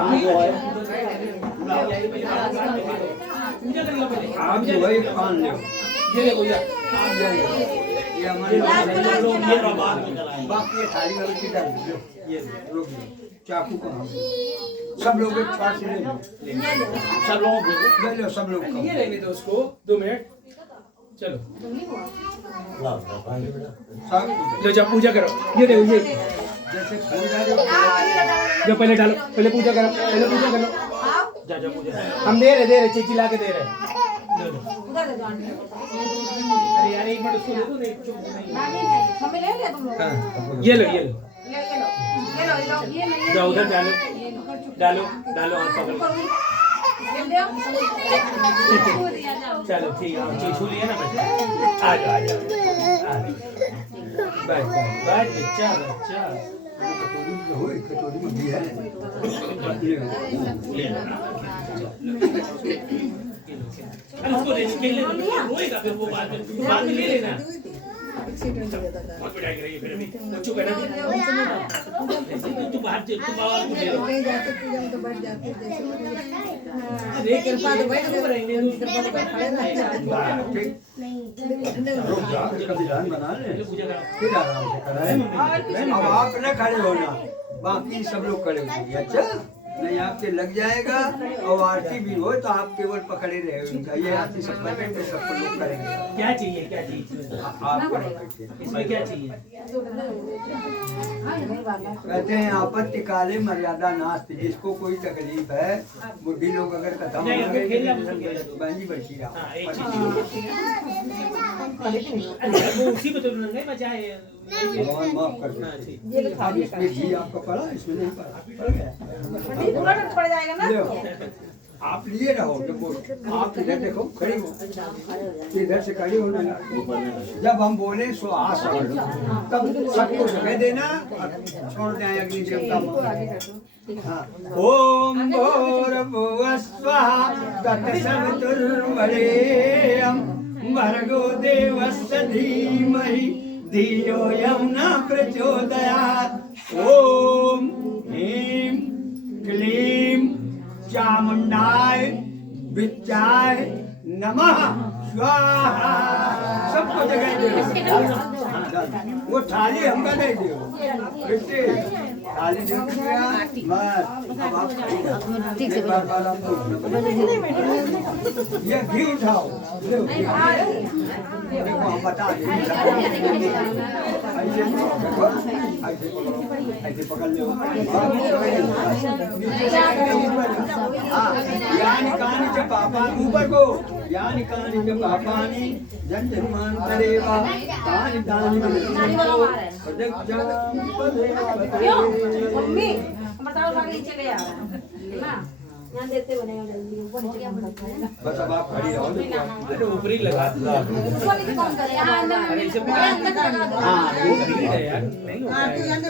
आप जो वही पान लो ये ले भैया ये हमारे लोग ये बात में चलाएंगे बाकी ये थाली वाली की डाल दो ये रोक दो चाकू को सब लोग एक साथ से ले लो सब लोगों को ले लो सब लोग ये रहने दो उसको 2 मिनट चलो सब लो जा पूजा करो ये देखो ये जैसे फूल डालो जो पहले डालो पहले पूजा करो जा जा पूजा हम दे रहे चीची ला के दे रहे लो लो अरे यार एक मिनट उसको दे दो नहीं चुप नहीं मम्मी ले लिया तुम लोग हाँ ये लो ये लो ये नहीं जाओ उधर डालो डालो डालो हाथ पकड़ चलो ठीक है चीज छू लिया ना बच्चा आ जाओ बैठ बच्चा कटोरी में भी है अरे उसको ले ले रोएगा फिर वो बाद में ले लेना बहुत पिटाई करेगी फिर अभी चुप है ना तू बाहर तू बाहर ले लो जाते पूजा में तो बैठ जाते जैसे अरे कृपा तो बैठ ऊपर रहेंगे कृपा तो बैठ खड़े रहते रुक जा कभी ध्यान बना ले पूजा करो फिर आराम से कराए अब आप न खड़े होना बाकी सब लोग खड़े होंगे अच्छा नहीं आपके लग जाएगा और आरती भी हो तो आप केवल पकड़े रहे ये आरती सब करेंगे सब लोग करेंगे क्या चाहिए आप इसमें क्या चाहिए कहते हैं आपत्ति काले मर्यादा नास्ति जिसको कोई तकलीफ है बुढ़ी लोग अगर कथा नहीं, अगर खेलना तो पसंद करे तो। बहनी बची हाँ, एक चीज रहा अरे वो उसी में तो नहीं बचाए भगवान माफ कर दे हाँ ठीक अब इसमें घी आपको पड़ा इसमें नहीं पड़ा पड़ गया पूरा पड़ जाएगा ना लो आप लिए रहो जब आप इधर देखो खड़ी हो इधर से खड़ी होना जब हम बोले सो आस तब सबको जगह देना और छोड़ दें अग्नि देवता हाँ। ओम भूर्भुवः स्वाहा तत्सवितुर्वरेण्यं भर्गो देवस्य धीमहि धियो यो न प्रचोदयात् ओम ह्रीं क्लीं चामुंडाय विद्याय नमः स्वाहा सबको जगह दे वो थाली हमका नहीं दो बेटे थाली दे दिया बस अब आप ठीक से ये घी उठाओ देखो हम बता दें ऐसे पकड़ लो यानी कहानी च पापा ऊपर को यानी कहानी च पापानि जन्मांतरेवा तानि तानि क्यों मम्मी बताओ आगे चले आ रहा है ना यहाँ देते बनेगा जल्दी ऊपर नीचे क्या बनेगा बस अब आप खड़ी रहो अरे ऊपर ही लगा दो ऊपर नीचे कौन करे यहाँ अंदर अरे इसे अंदर लगा दो हाँ वो भीड़ है यार नहीं होता है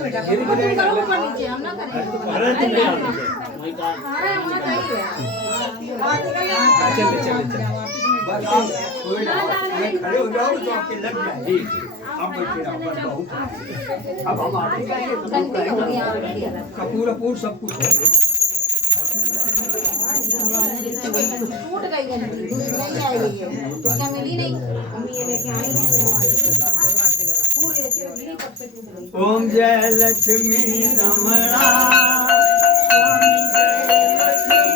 बेटा धीरे तुम धीरे करो ऊपर नीचे हम ना करें अरे तुम नहीं आओगे वही कहा अरे होना चाहिए चल चल बस आप कोई ना ये खड़े हो जाओ तो आपके लग जाए जी जी आप बैठे रहो बस बहुत है। अब हम आगे जाएंगे तो लोग कहेंगे कपूर अपूर सब कुछ है टूट गई घंटी नहीं आई है क्या मिली नहीं मम्मी ये लेके आई है पूरी अच्छी गिरी कब से टूट गई ओम जय लक्ष्मी रमणा स्वामी जय लक्ष्मी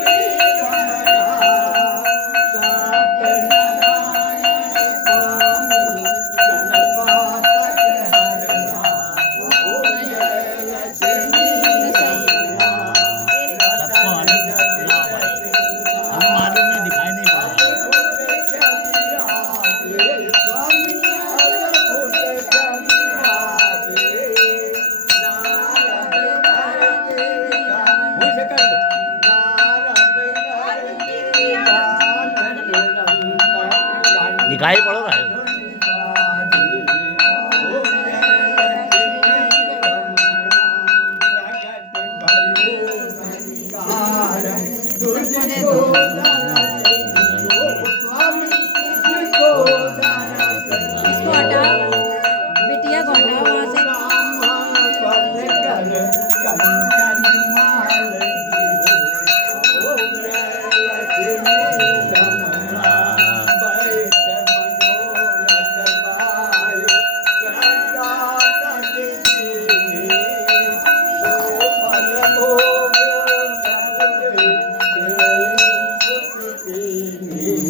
रमणा पढ़ाई पढ़ो ना